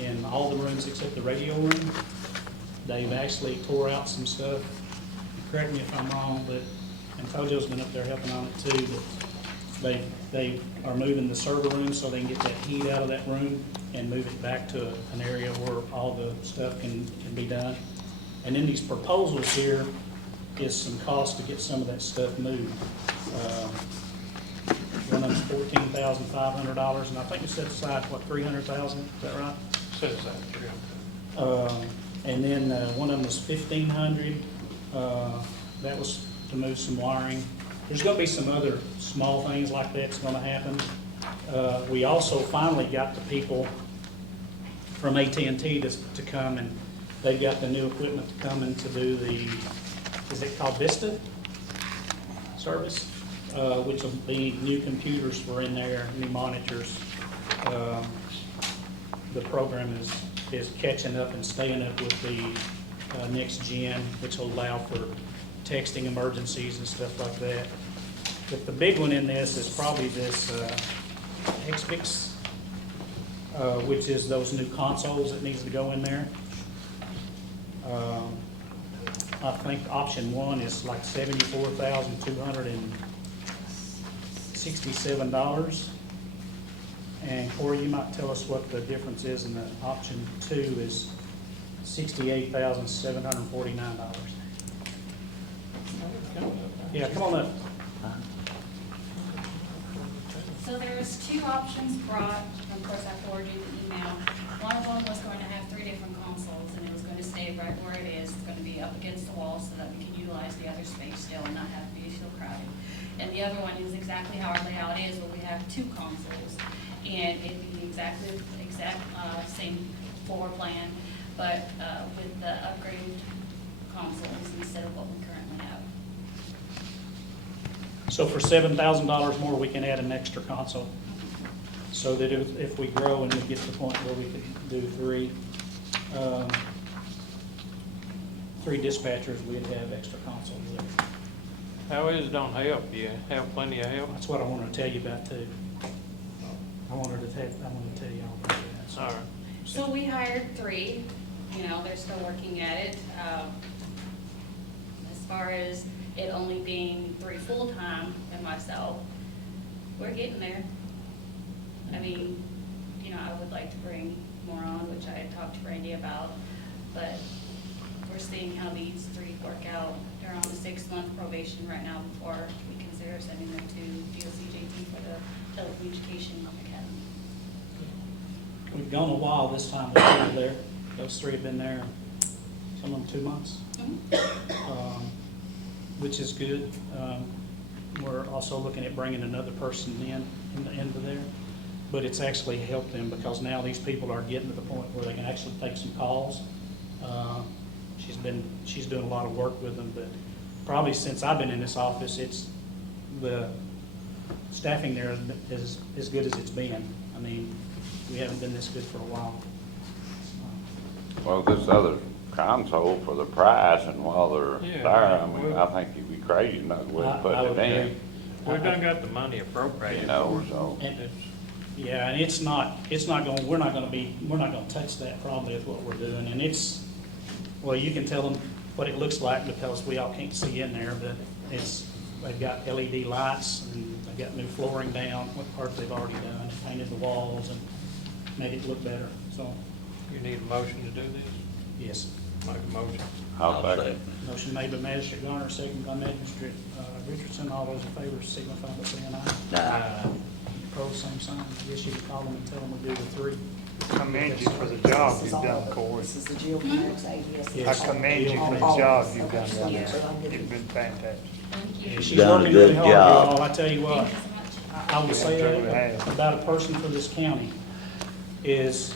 in all the rooms except the radio room. They've actually tore out some stuff. Correct me if I'm wrong, but, and Tojo's been up there helping on it too, but they are moving the server room so they can get that heat out of that room and move it back to an area where all the stuff can be done. And in these proposals here is some cost to get some of that stuff moved. One of them's $14,500, and I think we set aside, what, $300,000, is that right? Says that, And then one of them was $1,500. That was to move some wiring. There's gonna be some other small things like that's gonna happen. We also finally got the people from AT&T to come, and they've got the new equipment to come in to do the, is it called Vista service? Which will be new computers for in there, new monitors. The program is catching up and staying up with the next gen, which will allow for texting emergencies and stuff like that. But the big one in this is probably this XFix, which is those new consoles that needs to go in there. I think option one is like $74,267. And Corey, you might tell us what the difference is in the option two is $68,749. Yeah, come on up. So there's two options brought, of course I forwarded you the email. One of them was going to have 3 different consoles, and it was going to stay right where it is. It's going to be up against the wall so that we can utilize the other space still and not have to be so crowded. And the other one is exactly how our layout is, where we have 2 consoles. And it'd be the exact same floor plan, but with the upgraded consoles instead of what we currently have. So for $7,000 more, we can add an extra console. So that if we grow and we get to the point where we could do 3 dispatchers, we'd have extra consoles there. how is it don't help? You have plenty of help? That's what I wanted to tell you about too. I wanted to tell y'all about that. So. All right. So we hired 3, they're still working at it. As far as it only being 3 full-time and myself, we're getting there. I mean, I would like to bring more on, which I had talked to Randy about, but we're seeing how these 3 work out. They're on the 6-month probation right now before we consider sending them to GOCJT for the telecommunication academy. We've gone a while this time, they're still there. Those 3 have been there, some of them 2 months, which is good. We're also looking at bringing another person into there, but it's actually helped them because now these people are getting to the point where they can actually take some calls. She's doing a lot of work with them, but probably since I've been in this office, the staffing there is as good as it's been. I mean, we haven't been this good for a while. Well, this other console for the price, and while they're Yeah, there, I mean, well- I think you'd be crazy not to I put would it in, agree. We've done got the money appropriated. you know, so. And yeah, and we're not gonna touch that probably with what we're doing, and well, you can tell them what it looks like because we all can't see in there, but they've got LED lights and they've got new flooring down, what part they've already done, painted the walls and made it look better, so, You need a motion to do this? yes. Make a motion. I'll second. Motion made by Magistrate Garner, second by Magistrate Richardson. All those in favor signify by saying aye. Opposed, same sign. I guess you could call them and tell them we do the 3. Commend you for the job you've done, Corey. This is the geophonics ADS. Yes. I commend you for the job you've done down there. You've been fantastic. Thank you. Yeah, she's Done a working really good hard, job. y'all. I tell you what, Thank you so much. I would say Yeah, truly that have. about a person for this county is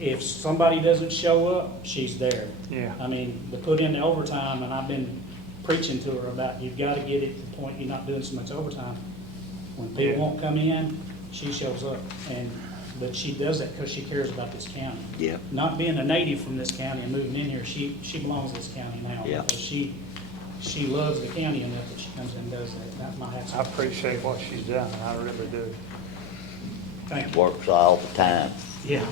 if somebody doesn't show up, she's there. Yeah. I mean, they put in the overtime, and I've been preaching to her about you've got to get it to the point you're not doing so much overtime. When people Yeah. won't come in, she shows up, but she does that because she cares about this county. Yeah. Not being a native from this county and moving in here, she belongs to this county now. Yeah. Because she loves the county enough that she comes in and does that. That's my hat's I off. appreciate what she's done, I really do. Thank you. Works all the time. Yeah.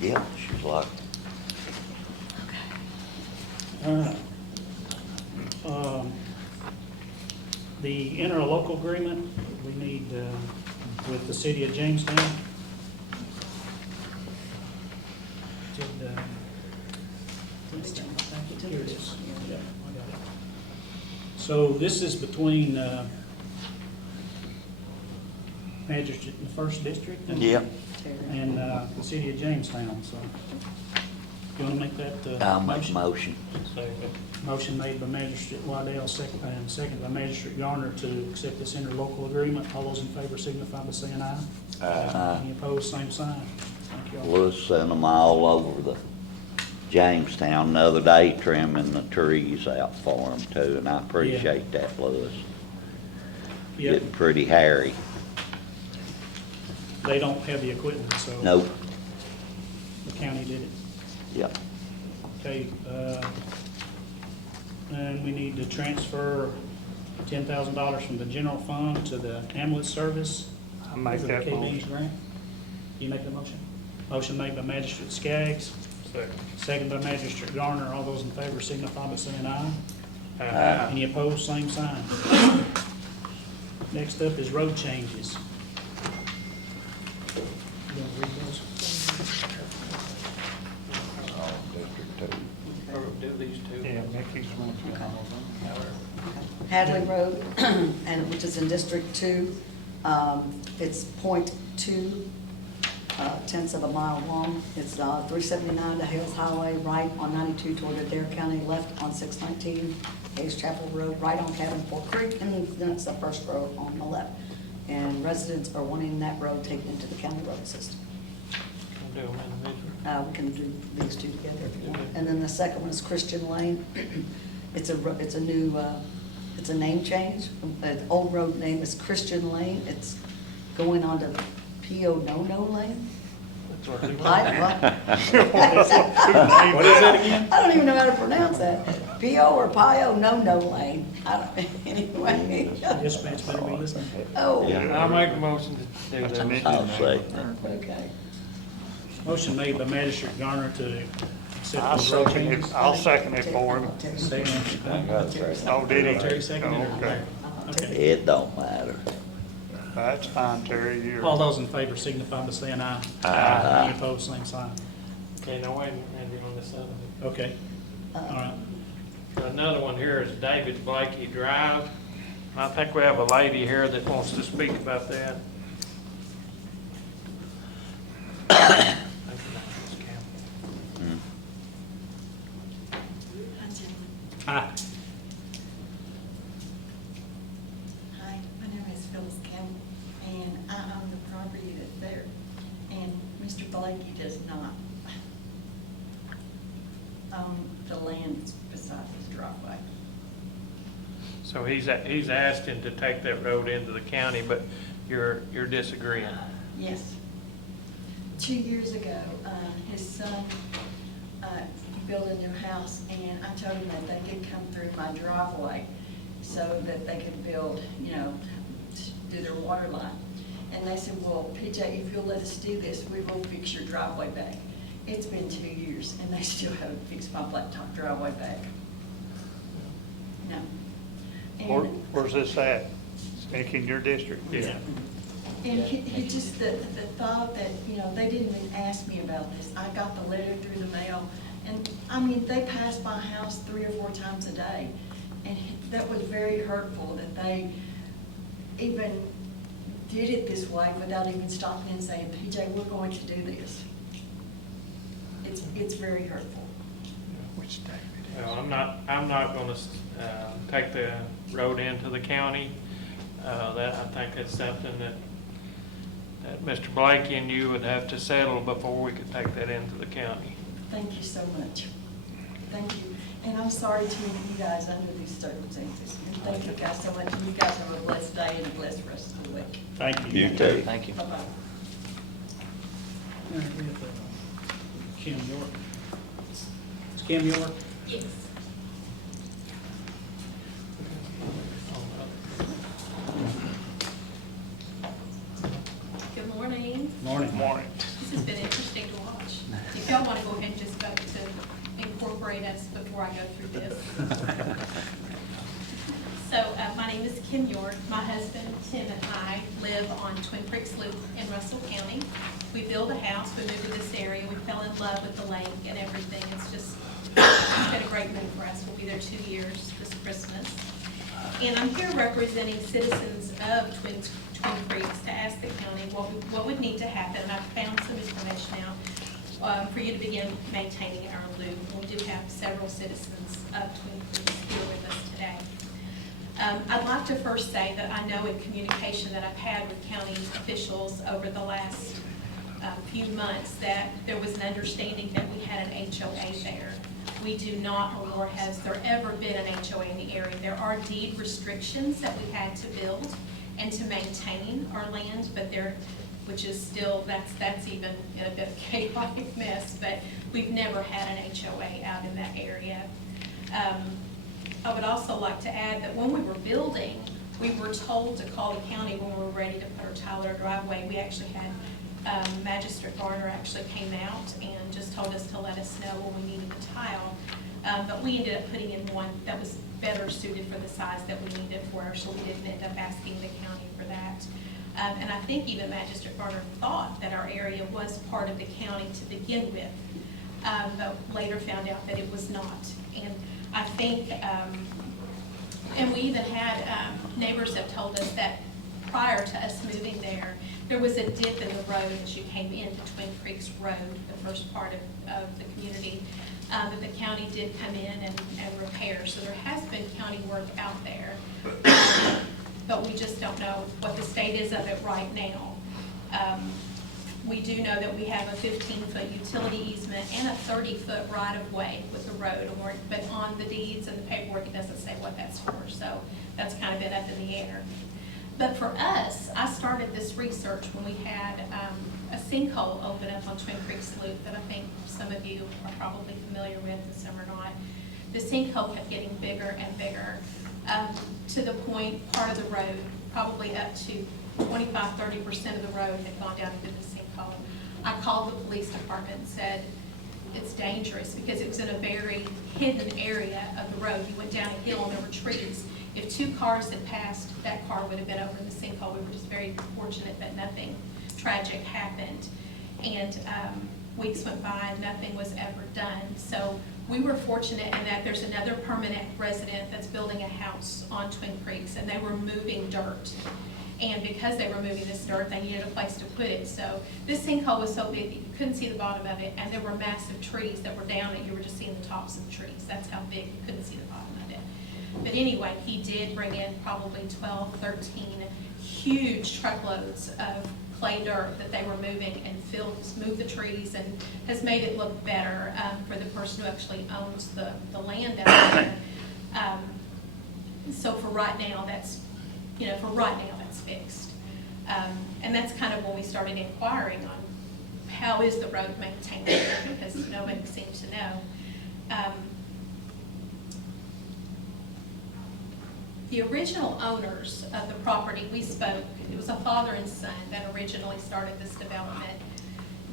Yeah, she's like, All right. The interlocal agreement, we need with the city of Jamestown. Did, here it is. Yep, I got it. So this is between Magistrate, the first district. yeah, And the city of Jamestown, so. You want to make that I'll make a motion? motion. Motion made by Magistrate Waddell, second by Magistrate Garner to accept this interlocal agreement. All those in favor signify by saying aye. Aye. Any opposed, same sign. Thank you all. We'll send them all over the Jamestown the other day trimming the trees out for them too, and I appreciate that, Louis. Yep, Getting pretty hairy. they don't have the equipment, so. Nope, The county did it. yep. Okay, and we need to transfer $10,000 from the general fund to the ambulance service. I make for the that KB's motion. grant. You make the motion? Motion made by Magistrate Skaggs, second by Magistrate Garner. All those in favor signify by saying aye. Any opposed, same sign. Next up is road changes. You wanna read those? District 2. Do these two. Yeah, Mickey's one. Hadley Road, and which is in District 2. It's .2 tenths of a mile long. It's 379 to Hales Highway, right on 92 toward Adair County, left on 619 Hayes Chapel Road, right on Cabin Fork Creek, and then it's the first road on the left. And residents are wanting that road taken into the county road system. Do them individually. We can do these two together if you want. And then the second one is Christian Lane. It's a new, it's a name change. The old road name is Christian Lane. It's going on to Pio No Lane. What is that again? I don't even know how to pronounce that. P.O. or P.I.O. No lane. I don't, anyway. Dispatch better be listening. Oh, Yeah. I'll make a motion to do that. I'll say. okay. Motion made by Magistrate Garner to accept I'll the road second changes. it, I'll second it for him. Second. Oh, did he? Terry seconded it? Okay. Okay. It don't matter. That's fine, Terry, you're. All those in favor signify by saying aye. Aye. Any opposed, same sign. Okay, now wait a minute, Randy, on this other one. Okay. All right. Another one here is David Blakey Drive. I think we have a lady here that wants to speak about that. Aye. Hi, my name is Phyllis Campbell, and I own the property that's there, and Mr. Blakey does not own the land that's beside his driveway. So he's asking to take that road into the county, but you're disagreeing. Yes. 2 years ago, his son built a new house, and I told him that they could come through my driveway so that they could build, do their water line. And they said, well, PJ, if you'll let us do this, we will fix your driveway back. It's been 2 years, and they still haven't fixed my blacktop driveway back. No. And Where's this at? It's in your district? Yeah. And he just, the thought that, they didn't even ask me about this. I got the letter through the mail, and, I mean, they passed my house 3 or 4 times a day. And that was very hurtful that they even did it this way without even stopping and saying, PJ, we're going to do this. It's very hurtful. Which David is? No, I'm not gonna take the road into the county. I think that's something that Mr. Blakey and you would have to settle before we could take that into the county. Thank you so much. Thank you. And I'm sorry to you guys under these circumstances. And thank you guys so much. And you guys have a blessed day and a blessed rest of the week. Thank you. You too. Thank you. Bye-bye. All right, we have Kim York. Is Kim York? Yes. Good morning. Morning. Morning. This has been interesting to watch. If y'all want to go ahead and just vote to incorporate us before I go through this. So, my name is Kim York. My husband, Tim, and I live on Twin Creeks Loop in Russell County. We built a house, we moved to this area, we fell in love with the lake and everything. It's been a great move for us. We'll be there 2 years this Christmas. And I'm here representing citizens of Twin Creeks to ask the county what would need to happen. And I've found some information out for you to begin maintaining our loop. We do have several citizens of Twin Creeks here with us today. I'd like to first say that I know in communication that I've had with county officials over the last few months that there was an understanding that we had an HOA there. We do not, nor has there ever been an HOA in the area. There are deed restrictions that we had to build and to maintain our land, but which is still, that's even in a bit of a chaotic mess, but we've never had an HOA out in that area. I would also like to add that when we were building, we were told to call the county when we were ready to put our tile in our driveway. We actually had Magistrate Garner actually came out and just told us to let us know when we needed the tile. But we ended up putting in one that was better suited for the size that we needed for her, so we didn't end up asking the county for that. And I think even Magistrate Garner thought that our area was part of the county to begin with, but later found out that it was not. And I think, and we even had, neighbors have told us that prior to us moving there was a dip in the road as you came into Twin Creeks Road, the first part of the community, that the county did come in and repair. So there has been county work out there, but we just don't know what the state is of it right now. We do know that we have a 15-foot utility easement and a 30-foot right-of-way with the road, but on the deeds and the paperwork, it doesn't say what that's for. So that's kind of been up in the air. But for us, I started this research when we had a sinkhole open up on Twin Creeks Loop that I think some of you are probably familiar with and some are not. The sinkhole kept getting bigger and bigger to the point part of the road, probably up to 25–30% of the road had gone down into the sinkhole. I called the police department and said, it's dangerous because it was in a very hidden area of the road. You went down a hill and there were trees. If 2 cars had passed, that car would have been over in the sinkhole. We were just very fortunate that nothing tragic happened. And weeks went by and nothing was ever done. So we were fortunate in that there's another permanent resident that's building a house on Twin Creeks, and they were moving dirt. And because they were moving this dirt, they needed a place to put it. So this sinkhole was so big that you couldn't see the bottom of it, and there were massive trees that were down it. You were just seeing the tops of the trees. That's how big, you couldn't see the bottom of it. But anyway, he did bring in probably 12, 13 huge truckloads of clay dirt that they were moving and moved the trees, and has made it look better for the person who actually owns the land down there. So for right now, that's fixed. And that's kind of when we started inquiring on how is the road maintained there, because nobody seems to know. The original owners of the property, we spoke, it was a father and son that originally started this development.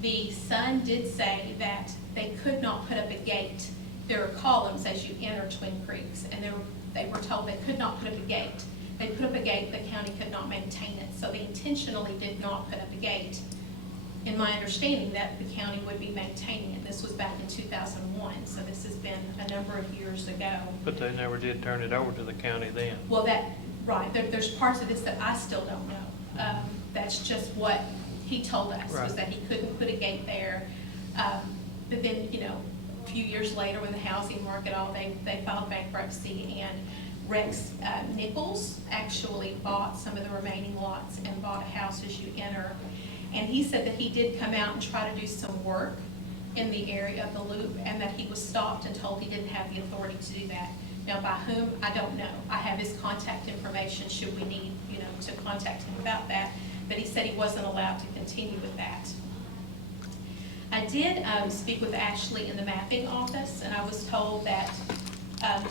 The son did say that they could not put up a gate. There are columns as you enter Twin Creeks, and they were told they could not put up a gate. They put up a gate, the county could not maintain it, so they intentionally did not put up a gate. In my understanding, that the county would be maintaining it. This was back in 2001, so this has been a number of years ago. But they never did turn it over to the county then. Well, right, there's parts of this that I still don't know. That's just what he told us, Right. was that he couldn't put a gate there. But then, a few years later, when the housing market, they filed bankruptcy, and Rex Nichols actually bought some of the remaining lots and bought a house as you enter. And he said that he did come out and try to do some work in the area of the loop, and that he was stopped and told he didn't have the authority to do that. Now, by whom, I don't know. I have his contact information should we need, to contact him about that. But he said he wasn't allowed to continue with that. I did speak with Ashley in the mapping office, and I was told that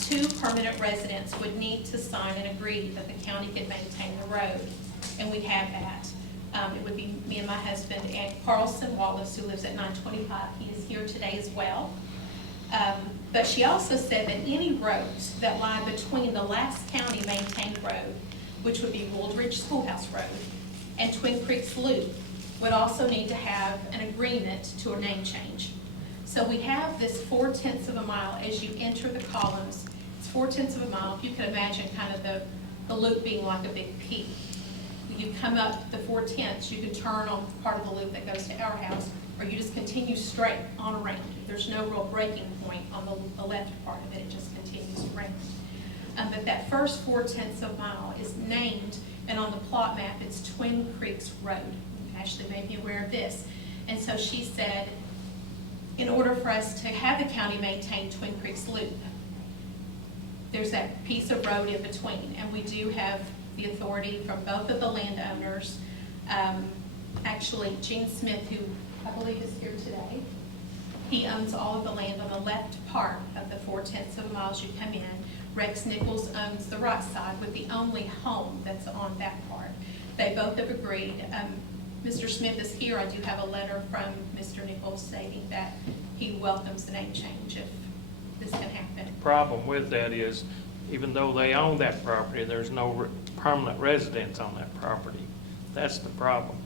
2 permanent residents would need to sign and agree that the county could maintain the road, and we have that. It would be me and my husband and Carlson Wallace, who lives at 925. He is here today as well. But she also said that any roads that lie between the last county maintained road, which would be Woldridge Schoolhouse Road, and Twin Creeks Loop, would also need to have an agreement to a name change. So we have this 4/10 of a mile as you enter the columns. It's 4/10 of a mile. If you could imagine kind of the loop being like a big P. You come up the 4/10, you can turn on part of the loop that goes to our house, or you just continue straight on around. There's no real breaking point on the left part of it. It just continues around. But that first 4/10 of a mile is named, and on the plot map, it's Twin Creeks Road. Ashley made me aware of this. And so she said, in order for us to have the county maintain Twin Creeks Loop, there's that piece of road in between, and we do have the authority from both of the landowners. Actually, Gene Smith, who I believe is here today, he owns all of the land on the left part of the 4/10 of a mile as you come in. Rex Nichols owns the right side with the only home that's on that part. They both have agreed. Mr. Smith is here. I do have a letter from Mr. Nichols stating that he welcomes the name change if this can happen. The problem with that is, even though they own that property, there's no permanent residents on that property. That's the problem.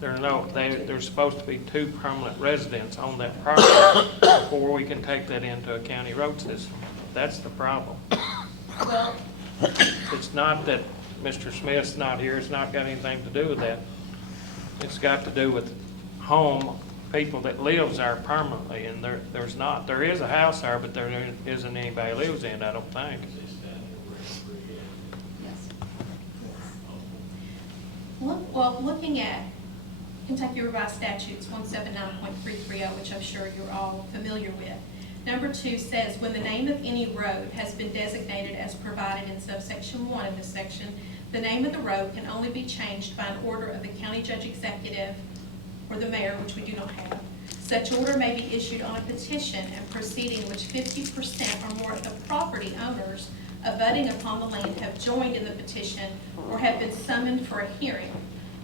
There's supposed to be 2 permanent residents on that property before we can take that into a county road system. That's the problem. Well, It's not that Mr. Smith's not here, it's not got anything to do with that. It's got to do with people that lives there permanently, and there's not. There is a house there, but there isn't anybody who lives in it, I don't think. yes. Well, looking at Kentucky Revised Statutes 179.330, which I'm sure you're all familiar with, number 2 says, when the name of any road has been designated as provided in subsection 1 of this section, The name of the road can only be changed by an order of the county judge executive or the mayor, which we do not have. Such order may be issued on a petition and proceeding which 50% or more of the property owners abutting upon the land have joined in the petition or have been summoned for a hearing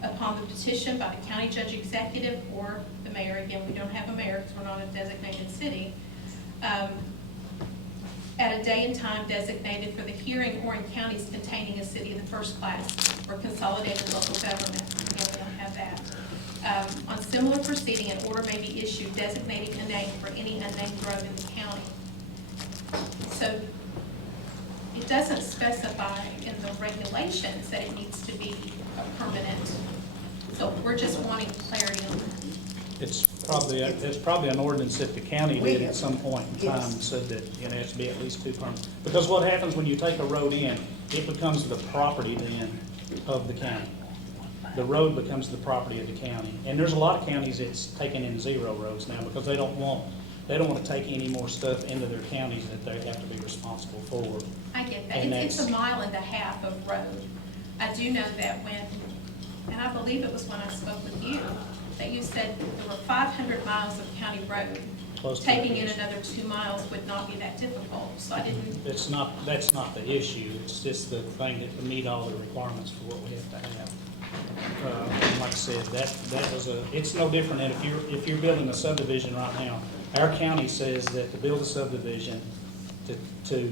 upon the petition by the county judge executive or the mayor. Again, we don't have a mayor because we're not a designated city. At a day and time designated for the hearing or in counties containing a city in the first class or consolidated local government. Again, we don't have that. On similar proceeding, an order may be issued designating a name for any unnamed road in the county. So it doesn't specify in the regulations that it needs to be a permanent. So we're just wanting clarity on that. It's probably an ordinance that the county did at some point in time and said that it has to be at least 2 permits. Because what happens when you take a road in, it becomes the property then of the county. The road becomes the property of the county. And there's a lot of counties that's taking in 0 roads now because they don't want to take any more stuff into their counties that they have to be responsible for. I get that. And It's 1.5 miles of road. I do know that when, and I believe it was when I spoke with you, that you said there were 500 miles of county road. Taking in another 2 miles would not be that difficult, so I didn't. That's not the issue. It's just the thing that to meet all the requirements for what we have to have. Like I said, that was it's no different than if you're building a subdivision right now. Our county says that to build a subdivision, to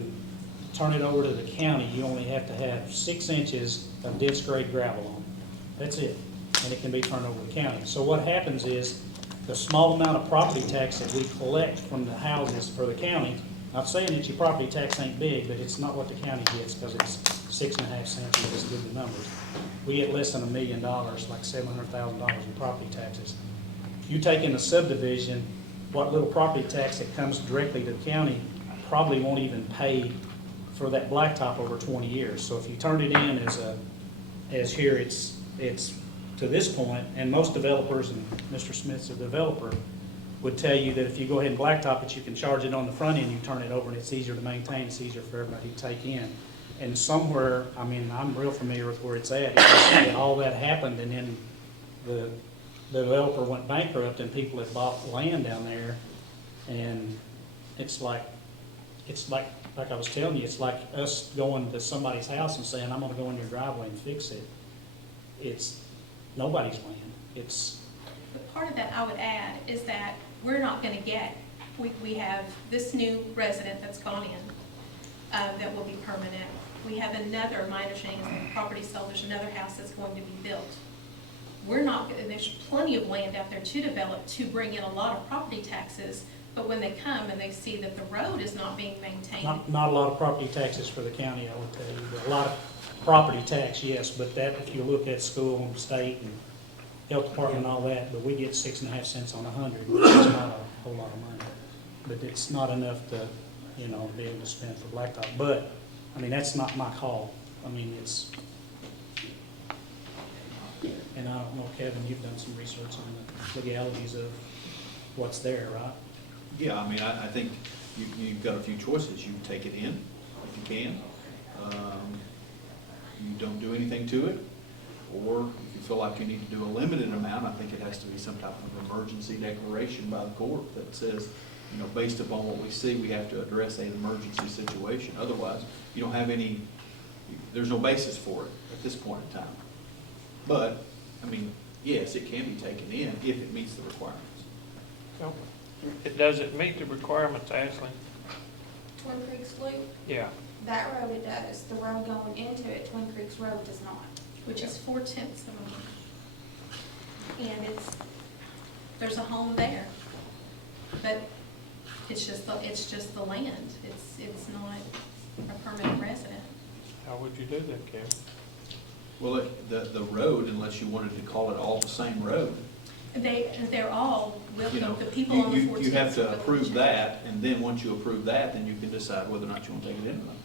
turn it over to the county, you only have to have 6 inches of dense grade gravel on it. That's it. And it can be turned over to the county. So what happens is the small amount of property tax that we collect from the houses for the county, not saying that your property tax ain't big, but it's not what the county gets because it's 6.5 cents, you just give the numbers. We get less than $1 million, like $700,000 in property taxes. You take in a subdivision, what little property tax that comes directly to the county probably won't even pay for that blacktop over 20 years. So if you turn it in as here, it's to this point, and most developers, and Mr. Smith's a developer, would tell you that if you go ahead and blacktop it, you can charge it on the front end, you turn it over, and it's easier to maintain, it's easier for everybody to take in. And somewhere, I mean, I'm real familiar with where it's at. It's all that happened, and then the developer went bankrupt, and people had bought land down there, and it's like I was telling you, it's like us going to somebody's house and saying, I'm gonna go in your driveway and fix it. It's nobody's land. But part of that I would add is that we're not gonna get, we have this new resident that's gone in, that will be permanent. We have another, my understanding is when the property sold, there's another house that's going to be built. We're not, there's plenty of land out there to develop to bring in a lot of property taxes, but when they come and they see that the road is not being maintained. Not a lot of property taxes for the county, I would tell you, but a lot of property tax, yes, but that, if you look at school and state and health department and all that, but we get 6.5 cents on 100, which is not a whole lot of money. But it's not enough to, be able to spend for blacktop. But, I mean, that's not my call. I mean, it's, and I don't know, Kevin, you've done some research on the legalities of what's there, right? Yeah, I mean, I think you've got a few choices. You can take it in, if you can. You don't do anything to it. Or if you feel like you need to do a limited amount, I think it has to be some type of emergency declaration by the court that says, based upon what we see, we have to address an emergency situation. Otherwise, you don't have any, there's no basis for it at this point in time. But, I mean, yes, it can be taken in if it meets the requirements. No, does it meet the requirements, Ashley? Twin Creeks Loop, Yeah. that road it does. The road going into it, Twin Creeks Road does not. Which is 4/10 of a mile. And there's a home there, but it's just the land. It's not a permanent resident. How would you do that, Kevin? Well, the road, unless you wanted to call it all the same road. They're all, the people on the 4/10. You have to approve that, and then once you approve that, then you can decide whether or not you want to take it in or not.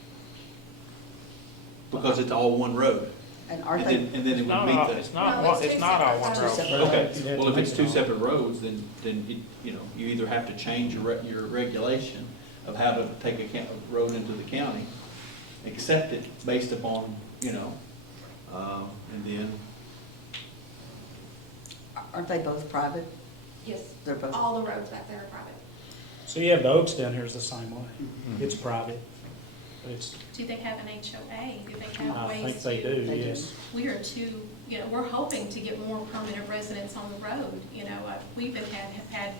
Because it's all one road. And then it would meet the. It's not all one road. Okay, well, if it's 2 separate roads, then you either have to change your regulation of how to take a road into the county, accept it based upon, And then, Aren't they both private? Yes, They're both. all the roads back there are private. So you have the Oaks down here is the same way. It's private. But it's, Do they have an HOA? Do they have I ways think to? they do, yes. We are too, we're hoping to get more permanent residents on the road. We've have had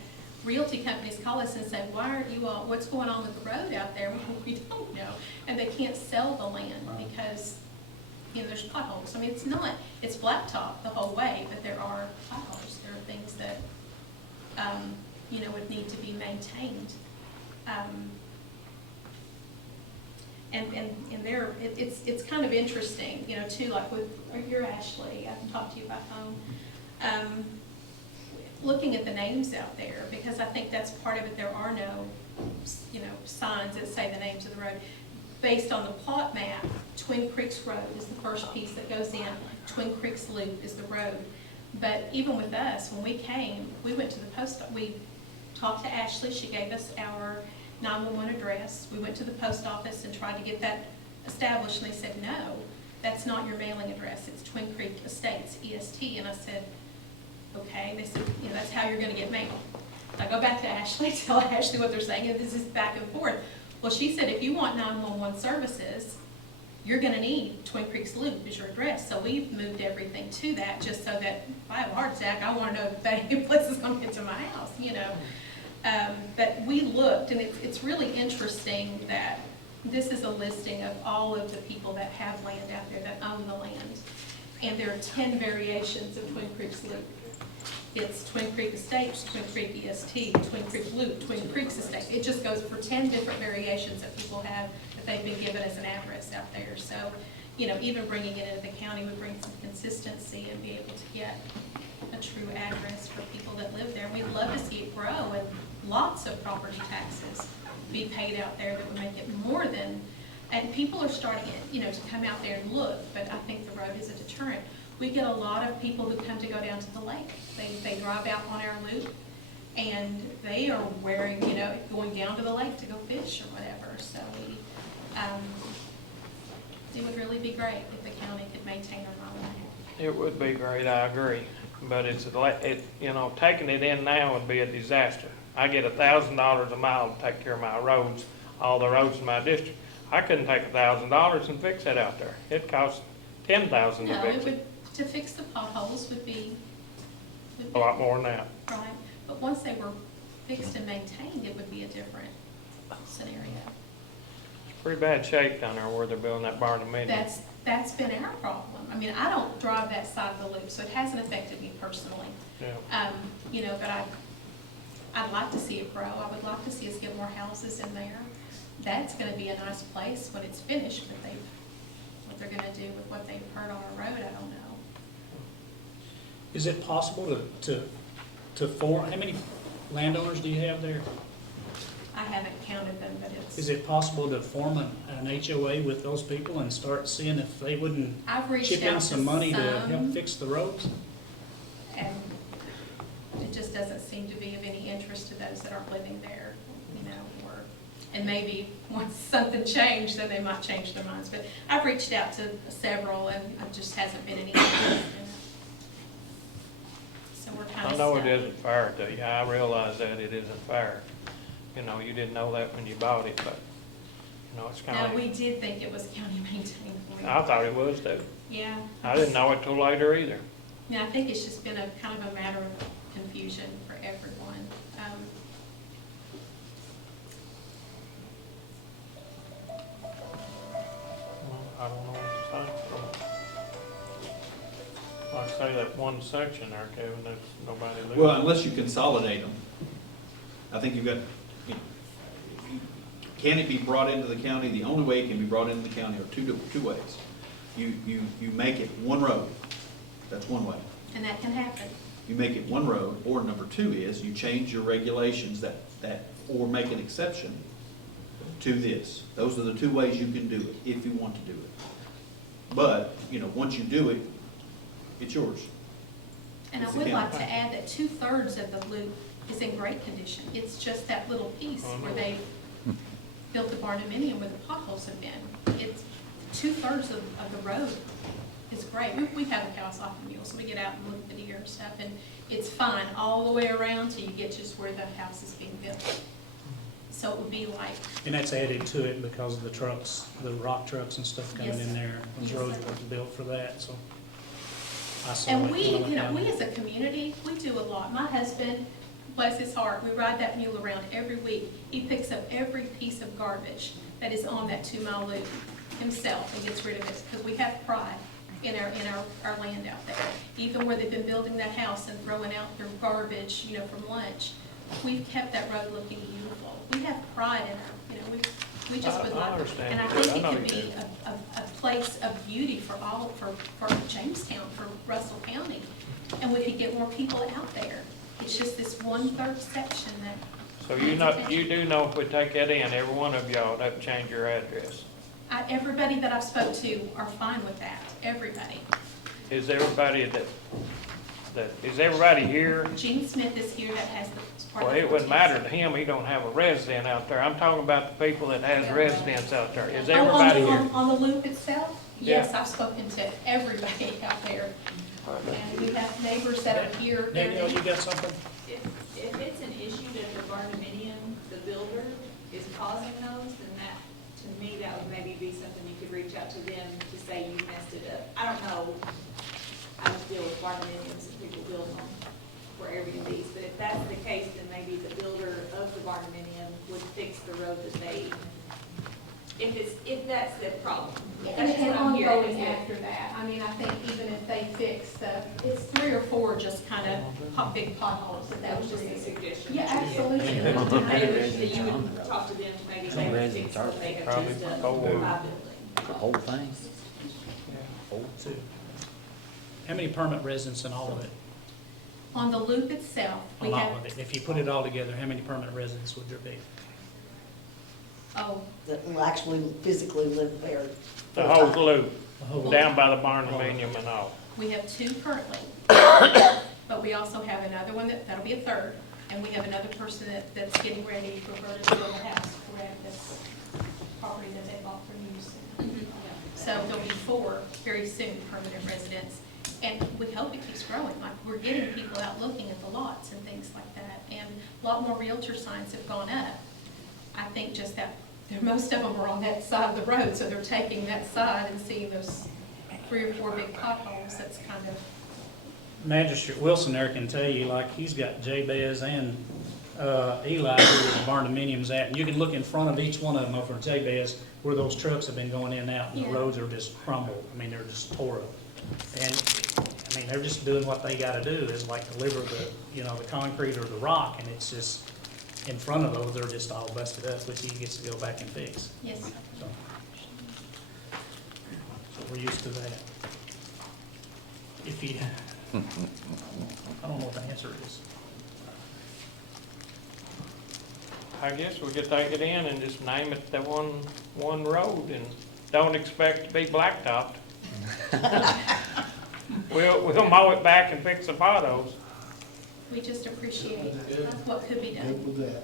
realty companies call us and say, why aren't you all, what's going on with the road out there? We don't know. And they can't sell the land because, there's potholes. I mean, it's blacktop the whole way, but there are potholes. There are things that, would need to be maintained. And there, it's kind of interesting, too, like with, you're Ashley, I can talk to you about home. Looking at the names out there, because I think that's part of it. There are no, signs that say the names of the road. Based on the plot map, Twin Creeks Road is the first piece that goes in. Twin Creeks Loop is the road. But even with us, when we came, we went to the we talked to Ashley. She gave us our 911 address. We went to the post office and tried to get that established, and they said, no, that's not your mailing address. It's Twin Creek Estates, EST. And I said, okay. They said, that's how you're going to get mail. I go back to Ashley, tell Ashley what they're saying, and this is back and forth. Well, she said, if you want 911 services, you're going to need Twin Creeks Loop as your address. So we've moved everything to that, just so that if I have a heart attack, I want to know if that place is going to get to my house, But we looked, and it's really interesting that this is a listing of all of the people that have land out there, that own the land. And there are 10 variations of Twin Creeks Loop. It's Twin Creek Estates, Twin Creek EST, Twin Creek Loop, Twin Creeks Estates. It just goes for 10 different variations that people have that they've been given as an address out there. So, even bringing it into the county would bring some consistency and be able to get a true address for people that live there. We'd love to see it grow and lots of property taxes be paid out there that would make it more than, and people are starting to come out there and look, but I think the road is a deterrent. We get a lot of people who come to go down to the lake. They drive out on our loop, and they are wearing, going down to the lake to go fish or whatever. So it would really be great if the county could maintain our land. It would be great, I agree. But taking it in now would be a disaster. I get $1,000 a mile to take care of my roads, all the roads in my district. I couldn't take $1,000 and fix that out there. It costs $10,000 to No, fix it. To fix the potholes would be A lot more than that. right. But once they were fixed and maintained, it would be a different scenario. It's pretty bad shape down there where they're building that barn dominion. That's been our problem. I mean, I don't drive that side of the loop, so it hasn't affected me personally. Yeah. But I'd like to see it grow. I would like to see us get more houses in there. That's going to be a nice place when it's finished, but what they're going to do with what they've heard on our road, I don't know. is it possible to form, how many landowners do you have there? I haven't counted them, but Is it possible to form an HOA with those people and start seeing if they wouldn't I've reached chip in out some to money to some. help fix the roads? And it just doesn't seem to be of any interest to those that aren't living there, and maybe once something changed, then they might change their minds. But I've reached out to several, and it just hasn't been any interest in it. So we're kind of I know it stuck. isn't fair to you. I realize that it isn't fair. You didn't know that when you bought it, but, it's kind No, of. we did think it was county maintained. I thought it was too. Yeah. I didn't know it till later either. Yeah, I think it's just been a kind of a matter of confusion for everyone. I don't know what to say. Like I say, that one section there, Kevin, that's nobody lives. Well, unless you consolidate them, I think you've got, can it be brought into the county? The only way it can be brought into the county are two ways. You make it one road. That's one way. And that can happen. You make it one road, or number two is you change your regulations or make an exception to this. Those are the two ways you can do it, if you want to do it. But, once you do it, it's yours. And I It's the would like county. to add that 2/3 of the loop is in great condition. It's just that little piece where they built the barndominium where the potholes have been. It's 2/3 of the road is great. We have a house off the mule, so we get out and look at the deer and stuff, and it's fine all the way around till you get just where the house is being built. So it would be like, And that's added to it because of the trucks, the rock trucks and stuff coming Yes, in sir. there. Those Yes, roads sir. were built for that, so. I saw and it we, when I went you know, down we there. as a community, we do a lot. My husband, bless his heart, we ride that mule around every week. He picks up every piece of garbage that is on that 2-mile loop himself and gets rid of it, because we have pride in our land out there. Even where they've been building that house and throwing out their garbage, you know, from lunch, we've kept that road looking beautiful. We have pride in our, you know, we just would I like, understand and I you. think I it know could you be do. a place of beauty for Jamestown, for Russell County. And we could get more people out there. It's just this 1/3 section that. So you do know if we take that in, every one of y'all would have to change your address. Everybody that I've spoke to are fine with that, everybody. Is everybody is everybody here? Gene Smith is here that has the. part Well, of it wouldn't 14. matter to him, he don't have a resident out there. I'm talking about the people that has residents out there. Is Oh, everybody here? On the loop itself? Yeah. Yes, I've spoken to everybody out there. And we have neighbors that are here. Danielle, you got something? If it's an issue that the barndominium, the builder, is causing those, then that, to me, that would maybe be something you could reach out to them to say you messed it up. I don't know how to deal with barndominiums and people build them for Airbnbs, but if that's the case, then maybe the builder of the barndominium would fix the road that they, if that's the problem. And That's what I'm hearing, ongoing is that- after that, I mean, I think even if they fix it's 3 or 4 just kind of big potholes That was just a suggestion. Yeah, absolutely. Maybe that you would talk to them, maybe Some they would fix residents are what they have probably just done before. by building. The whole thing? Whole two. How many permanent residents in all of it? On the loop itself, A we lot have, of it. If you put it all together, how many permanent residents would there be? oh, That will actually physically live there. The whole loop, The whole- down by the barndominium and all. we have 2 currently. But we also have another one that'll be a 3rd. And we have another person that's getting ready for her to build a house, correct, this property that they bought from you. So there'll be 4 very soon permanent residents. And we hope it keeps growing, like we're getting people out looking at the lots and things like that. And a lot more realtor signs have gone up. I think just that, most of them are on that side of the road, so they're taking that side and seeing those 3 or 4 big potholes. That's kind of. Magistrate Wilson there can tell you, like, he's got Jabez and Eli where the barndominium's at, and you can look in front of each one of them over Jabez where those trucks have been going in and out, and the Yeah. roads are just crumbled. I mean, they're just tore up. And, I mean, they're just doing what they gotta do, is like deliver the, you know, the concrete or the rock, and it's just, in front of those, they're just all busted up, which he gets to go back and fix. Yes. So we're used to that. If you, I don't know what the answer is. I guess we could take it in and just name it the one road and don't expect to be blacktopped. We'll mow it back and fix the potholes. We just appreciate what could be done. with that.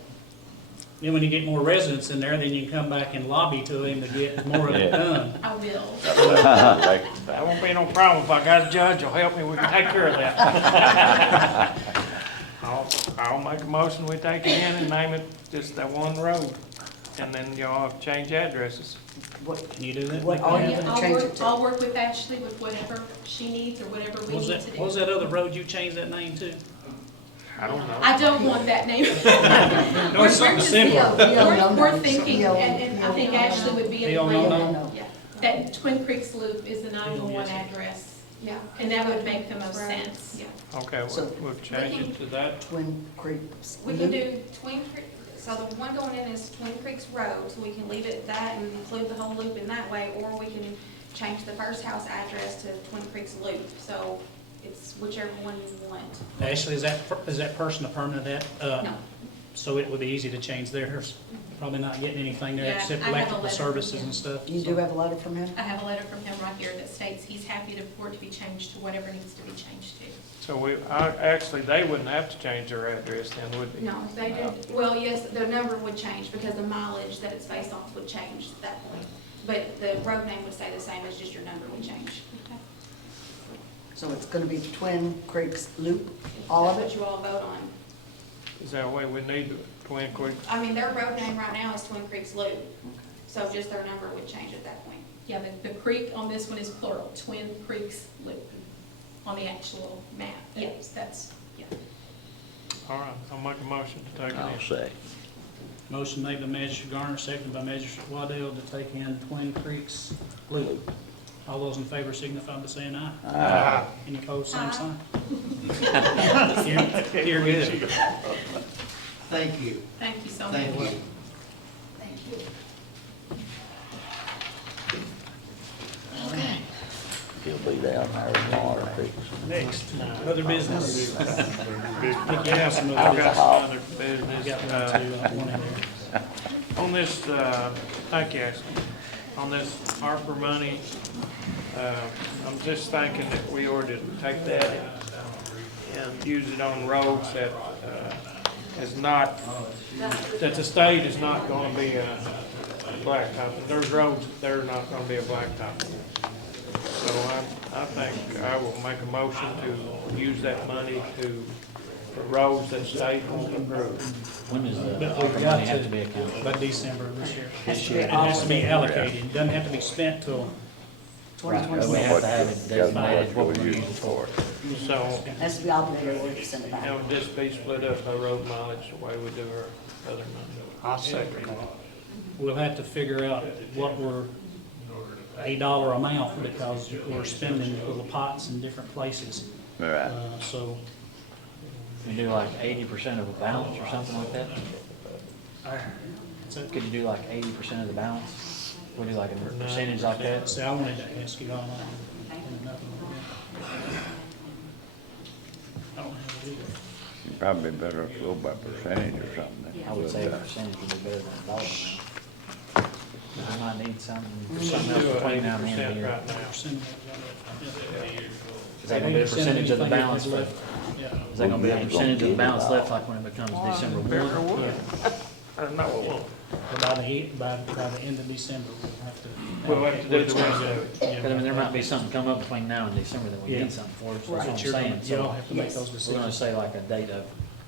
Then when you get more residents in there, then you can come back and lobby to him to get more of it done. I will. That won't be no problem. If I got a judge, will help me, we can take care of that. I'll make a motion, we take it in and name it just that one road. And then y'all have to change addresses. Can you do that? What are you gonna change it to? I'll work with Ashley with whatever she needs or whatever we What was need that, to do. what was that other road you changed that name to? I don't know. I don't want that name. No, it's something similar. We're thinking, and I think Ashley would be in Yo, no, no. Yeah. That Twin Creeks Loop is the 911 address. Yeah. And that would make the most sense. Yeah. Okay, So- we'll change it to that. Twin Creeks. We can do Twin Creek, so the one going in is Twin Creeks Road, so we can leave it at that and include the whole loop in that way, or we can change the first house address to Twin Creeks Loop, so it's whichever one you want. Ashley, is that person a permanent at? No. So it would be easy to change theirs? Probably not getting anything there Yeah, except I have a electrical letter from services him. and stuff. You do have a letter from him? I have a letter from him right here that states he's happy for it to be changed to whatever needs to be changed to. So actually, they wouldn't have to change their address then, would they? No, they did, well, yes, the number would change because the mileage that it's based off would change at that point. But the road name would stay the same, it's just your number would change. So it's gonna be Twin Creeks Loop, all of That's it? what you all vote on. Is that what we need, Twin Creeks? I mean, their road name right now is Twin Creeks Loop, so just their number would change at that point. Yeah, the creek on this one is plural, Twin Creeks Loop, on the actual map. Yes, that's, yeah. All right, I'll make a motion to take it I'll in. say. Motion made by Magistrate Garner, seconded by Magistrate Waddell to take in Twin Creeks Loop. All those in favor signify by saying aye. Aye. Any opposed, same Aye. sign. You're good. Thank you. Thank you so much. Thank you. Thank you. Okay. He'll be down there tomorrow fixing. Next, other business. Think you have some I've other got business? some other business. I've got one too, one in there. On this, thank you, Ashley. On this ARPA money, I'm just thinking that we ought to take that and use it on roads that is not, that the state is not gonna be a blacktop. There's roads that they're not gonna be a blacktop. So I think I will make a motion to use that money for roads that state won't approve. When does the But we've ARPA got money have to be to, accounted? by December of this year. Has to be It has to be allocated. allocated, it doesn't have to be spent till, Right, but we 2026. have to have it designated what we're gonna use it for. So, Has to be obligated or send it back. it'll just be split up by road mileage the way we do our other money. I'll second that. we'll have to figure out what we're, a dollar amount, because we're spending little pots in different places. Right. So, We do like 80% of a balance or something like that? so, Could you do like 80% of the balance? We do like a percentage like that? see, I wanted to ask you all that, and nothing like that. I don't have it either. You'd probably better go by percentage or something. I would say a percentage would be better than a dollar amount. We might need something else between now and the end of the year. Right now. Is that gonna be a percentage of the balance left? Yeah. Is that gonna be a percentage of the balance left like when it becomes December Better 1? would. I don't know what we'll. By the end of December, we'll have to. We'll have to do the rest of it. Yeah. But I mean, there might be something come up between now and December that we Yeah. need something for, so that's But what I'm you're gonna- saying. You'll So have to make Yes. those we're gonna decisions. say like a date of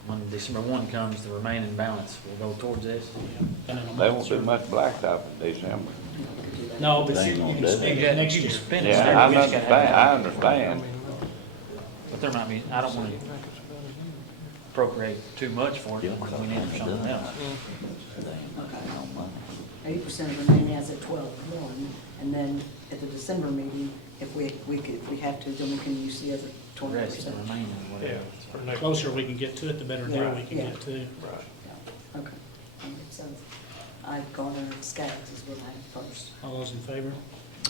when December 1 comes, the remaining balance will go towards this. And in a They month, won't do sir. much blacktop in December. No, but They you ain't gonna can do it. spend it next You year. can spend it. Yeah, there, I we just gotta have understand, it. I understand. But there might be, I don't wanna appropriate too much for it, because we need it for something else. They ain't no money. 80% of the remaining as at 12/1, and then at the December meeting, if we have to, then we can use the other The rest of the 20%. remaining, Yeah, whatever. for The next. closer we can get to it, the better deal we can Yeah. get to. Right. Okay, that makes sense. I've gone under scats is what I have first. All those in favor?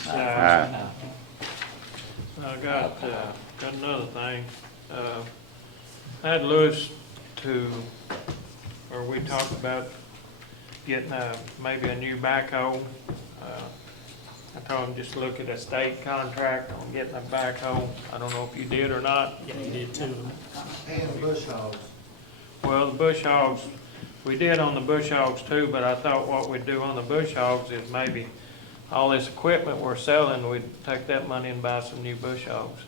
Aye. I got another thing. I had Lewis or we talked about getting maybe a new backhoe. I told him just look at a state contract on getting a backhoe. I don't know if you did or not. Yeah, you did too. And bush hogs. Well, the bush hogs, we did on the bush hogs too, but I thought what we'd do on the bush hogs is maybe all this equipment we're selling, we'd take that money and buy some new bush hogs.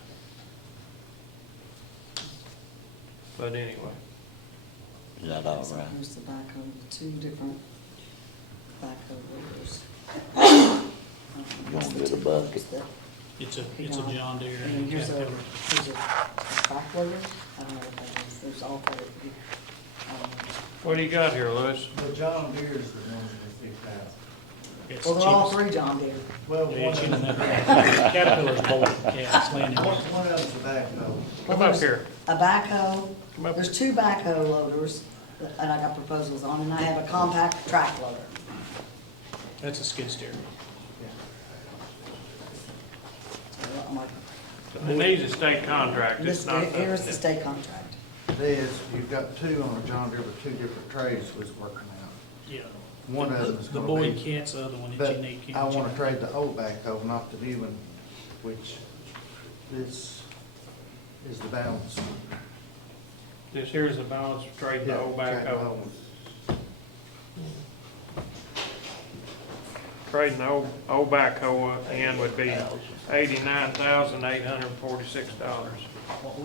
But anyway, Is that all right? Here's the backhoe, two different backhoe loaders. You want to get a bucket? It's a John Deere. And here's a Caterpillar. back loader, I don't know what that is, there's all four. what do you got here, Lewis? The John Deere's the ones with 6,000. It's Well, they're all cheapest. three John Deere. Well, Yeah, one it's of in them, that- Caterpillar's bold, yeah, it's laying in. one of them's a backhoe. Come up here. A backhoe, Come up. there's two backhoe loaders, and I got proposals on, and I have a compact track loader. That's a skid steer. So I'm like, It needs a state contract, it's this, not. here's the state contract. This, you've got two on a John Deere, but two different trades was working out. Yeah. One of them is The gonna Boyd be- Cat's the other one that But you need. I wanna trade the old backhoe, not the new one, which this is the balance. This here's the balance of trade the old trade the backhoe. old one. trading the old backhoe in would be $89,846.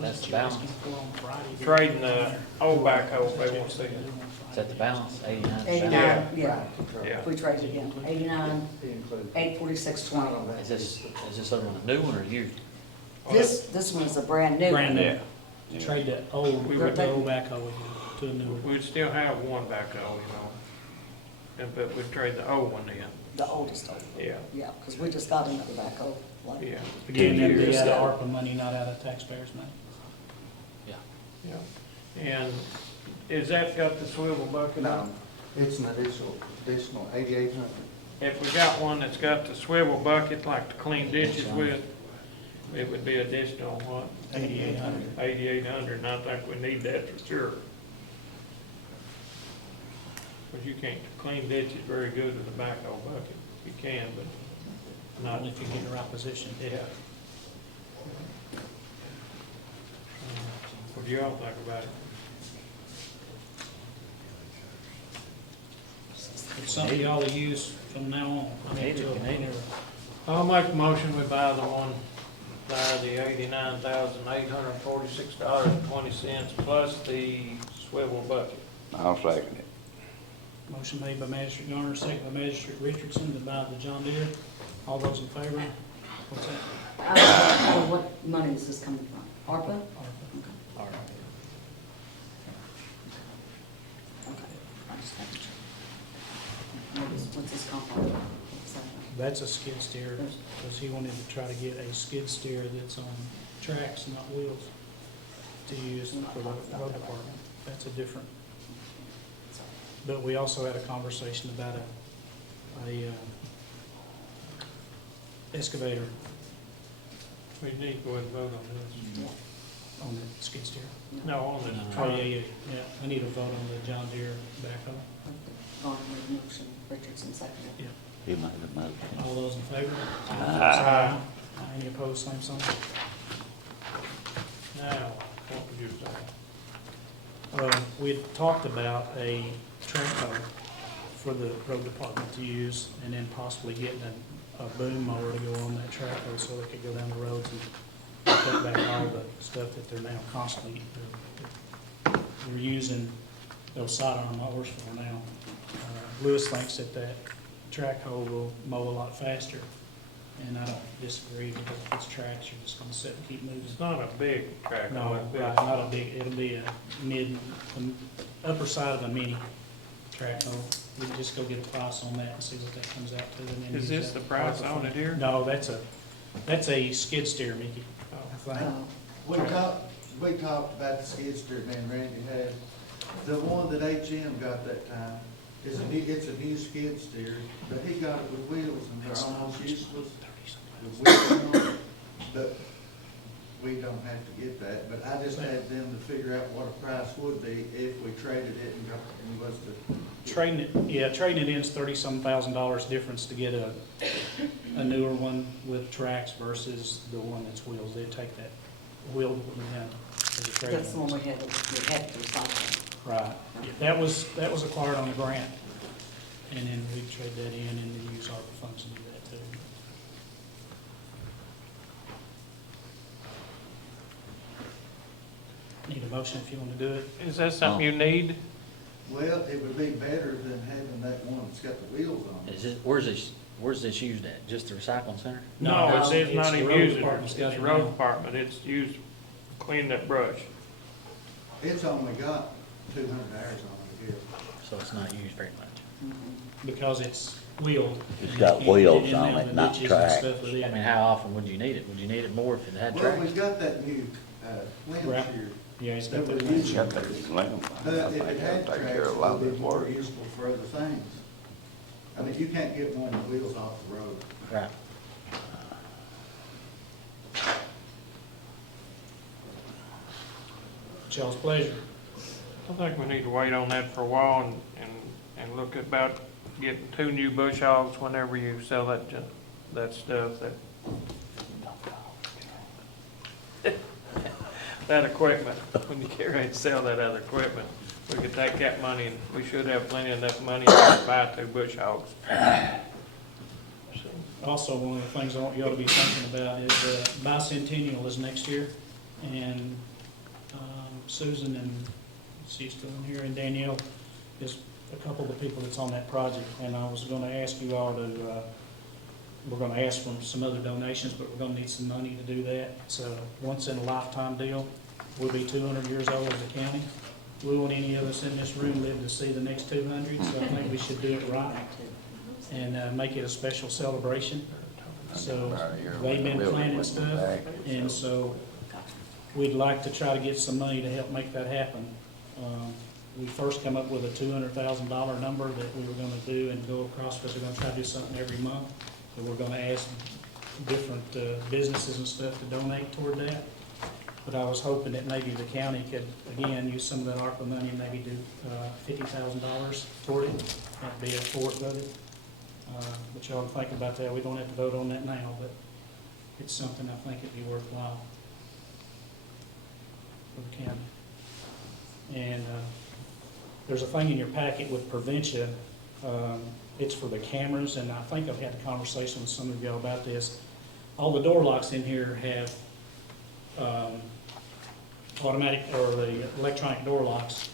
That's the balance. Trading the old backhoe, they won't see it. Is that the balance, 89? 89, Yeah. yeah. Yeah. If we trade it again, 89, 846.20. Is this on a new one or used? This one is a brand new. Brand new. Yeah. Trade the old, We the would- old backhoe to a new one. We'd still have one backhoe, but we'd trade the old one in. The oldest one. Yeah. Yeah, because we just got another backhoe. Like, Yeah. Again, that'd be years out of ago. ARPA money, not out of taxpayers' money. Yeah. And is that got the swivel bucket on? No, it's an additional 8,800. If we got one that's got the swivel bucket, like to clean ditches with, it would be additional, what? 8,800. 8,800, and I think we need that for sure. Because you can't clean ditches very good with a backhoe bucket. You can, but Not if you get in the right position. yeah. What do y'all think about it? It's something y'all will use from now on. I mean, till whenever. I'll make a motion, we buy the one, buy the $89,846.20 plus the swivel bucket. I'll second it. Motion made by Magistrate Garner, second by Magistrate Richardson to buy the John Deere. All those in favor? What's that? What money is this coming from? ARPA? ARPA. All right. Okay. I just have to check. What's this compound? That's a skid steer, because he wanted to try to get a skid steer that's on tracks, not wheels, to use for the road department. That's a different. But we also had a conversation about a excavator We need to go ahead and vote on this. on the skid steer. No, on this. Oh, yeah. I need a vote on the John Deere backhoe. Garner made a motion, Richardson seconded. Yeah. He made a motion. All those in favor? Aye. Any opposed, same sign? Now, what would you say? We had talked about a track hoe for the road department to use, and then possibly getting a boom mower to go on that track hoe so they could go down the roads and cut back all the stuff that they're now constantly, they're using those sidearm mowers for now. Lewis thinks that track hoe will mow a lot faster, and I don't disagree, because if it's tracks, you're just gonna sit and keep moving. It's not a big track. No, right, not a big, it'll be a upper side of a mini track hoe. We can just go get a price on that and see what that comes out to. And then Is use this that the price ARPA on fund. it here? No, that's a skid steer, Mickey, I think. We talked about the skid steer, man, Randy had. The one that HM got that time, it's a new skid steer, but he got it with wheels and they're almost useless with wheels on it. But we don't have to get that, but I just had them to figure out what a price would be if we traded it and was to. Trading it in is $30-some thousand difference to get a newer one with tracks versus the one that's wheels. They'd take that wheeled one in as a trade. That's the one we had to recycle. Right. That was acquired on the grant, and then we trade that in and then use ARPA funds to do that too. Need a motion if you want to do it. Is that something you need? Well, it would be better than having that one that's got the wheels on it. Is this, where's this used at? Just the recycling center? No, it's not the even road used, department's it's got the it road now. department, it's used to clean that brush. It's only got 200 hours on it here. So it's not used very much. Because it's wheeled. It's and got you can't wheels get in on there it, with not ditches and tracks. stuff with I it. mean, how often would you need it? Would you need it more if it had Well, tracks? we've got that new, limbs Right. here. Yeah, it's That got we're the. using. Got that limb. But I if think it had that'll take tracks, care of a lot it of would this be more work. useful for other things. I mean, you can't get one with wheels off the road. Right. Y'all's pleasure. I think we need to wait on that for a while and look about getting 2 new bush hogs whenever you sell that stuff, that equipment. When you get ready to sell that other equipment, we could take that money, and we should have plenty enough money to buy 2 bush hogs. Also, one of the things I want you all to be thinking about is bicentennial is next year. And Susan and, she's still in here, and Danielle is a couple of the people that's on that project. And I was gonna ask you all to, we're gonna ask for some other donations, but we're gonna need some money to do that. It's a once-in-a-lifetime deal. We'll be 200 years old as a county. We won't any of us in this room live to see the next 200, so I think we should do it right and make it a special celebration. So they've been planning stuff, and so we'd like to try to get some money to help make that happen. We first come up with a $200,000 number that we were gonna do and go across, because we're gonna try to do something every month. And we're gonna ask different businesses and stuff to donate toward that. But I was hoping that maybe the county could, again, use some of that ARPA money and maybe do $50,000 toward it. That'd be a fourth of it. But y'all think about that. We don't have to vote on that now, but it's something I think it'd be worthwhile for the county. And there's a thing in your packet with prevention. It's for the cameras, and I think I've had a conversation with some of y'all about this. All the door locks in here have automatic, or the electronic door locks.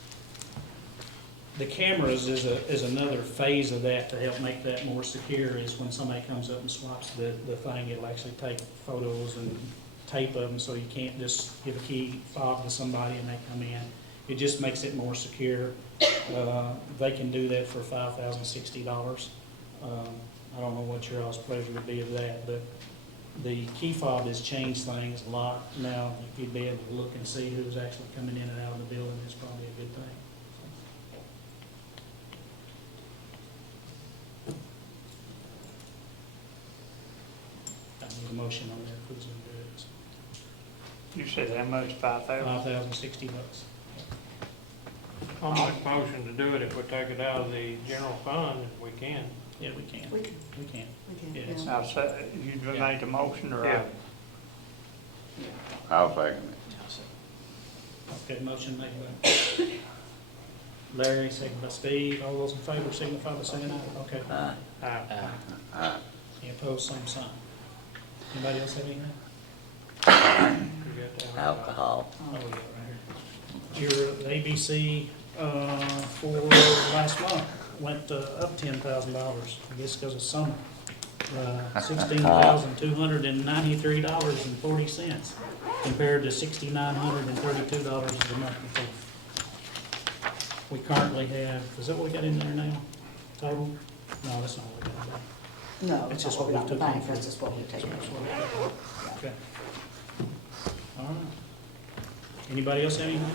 The cameras is another phase of that to help make that more secure. Is when somebody comes up and swipes the thing, it'll actually take photos and tape of them, so you can't just give a key fob to somebody and they come in. It just makes it more secure. They can do that for $5,060. I don't know what your all's pleasure would be of that, but the key fob has changed things a lot. Now, if you'd be able to look and see who's actually coming in and out of the building, it's probably a good thing. I need a motion on that, please. You said how much, 5,000? $5,060. I'll make a motion to do it if we take it out of the general fund, if we can. Yeah, we can. We can. We can. We can, Yes. yeah. I'll say, you made the motion, or Yeah. I'll second it. Okay, motion made by Larry, second by Steve. All those in favor signify by saying aye. Okay. Aye. Any opposed, same sign. Anybody else have anything? You got that? Alcohol. Oh, yeah, right here. Your ABC for last month went up $10,000. I guess because of summer. $16,293.40 compared to $6,932 the month before. We currently have, is that what we got in there now, total? No, that's not what we got. No, It's it's just just what we what got we in the took bank, in that's for- just what we take. Okay. All right. Anybody else have anything?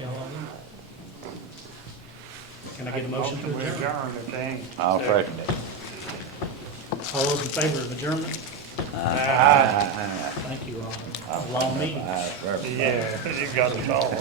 Y'all all done? Can I get a motion to adjourn? if they ain't. I'll second it. All those in favor of adjournment? Aye. Thank you all. Long meeting. Yeah, you got us all.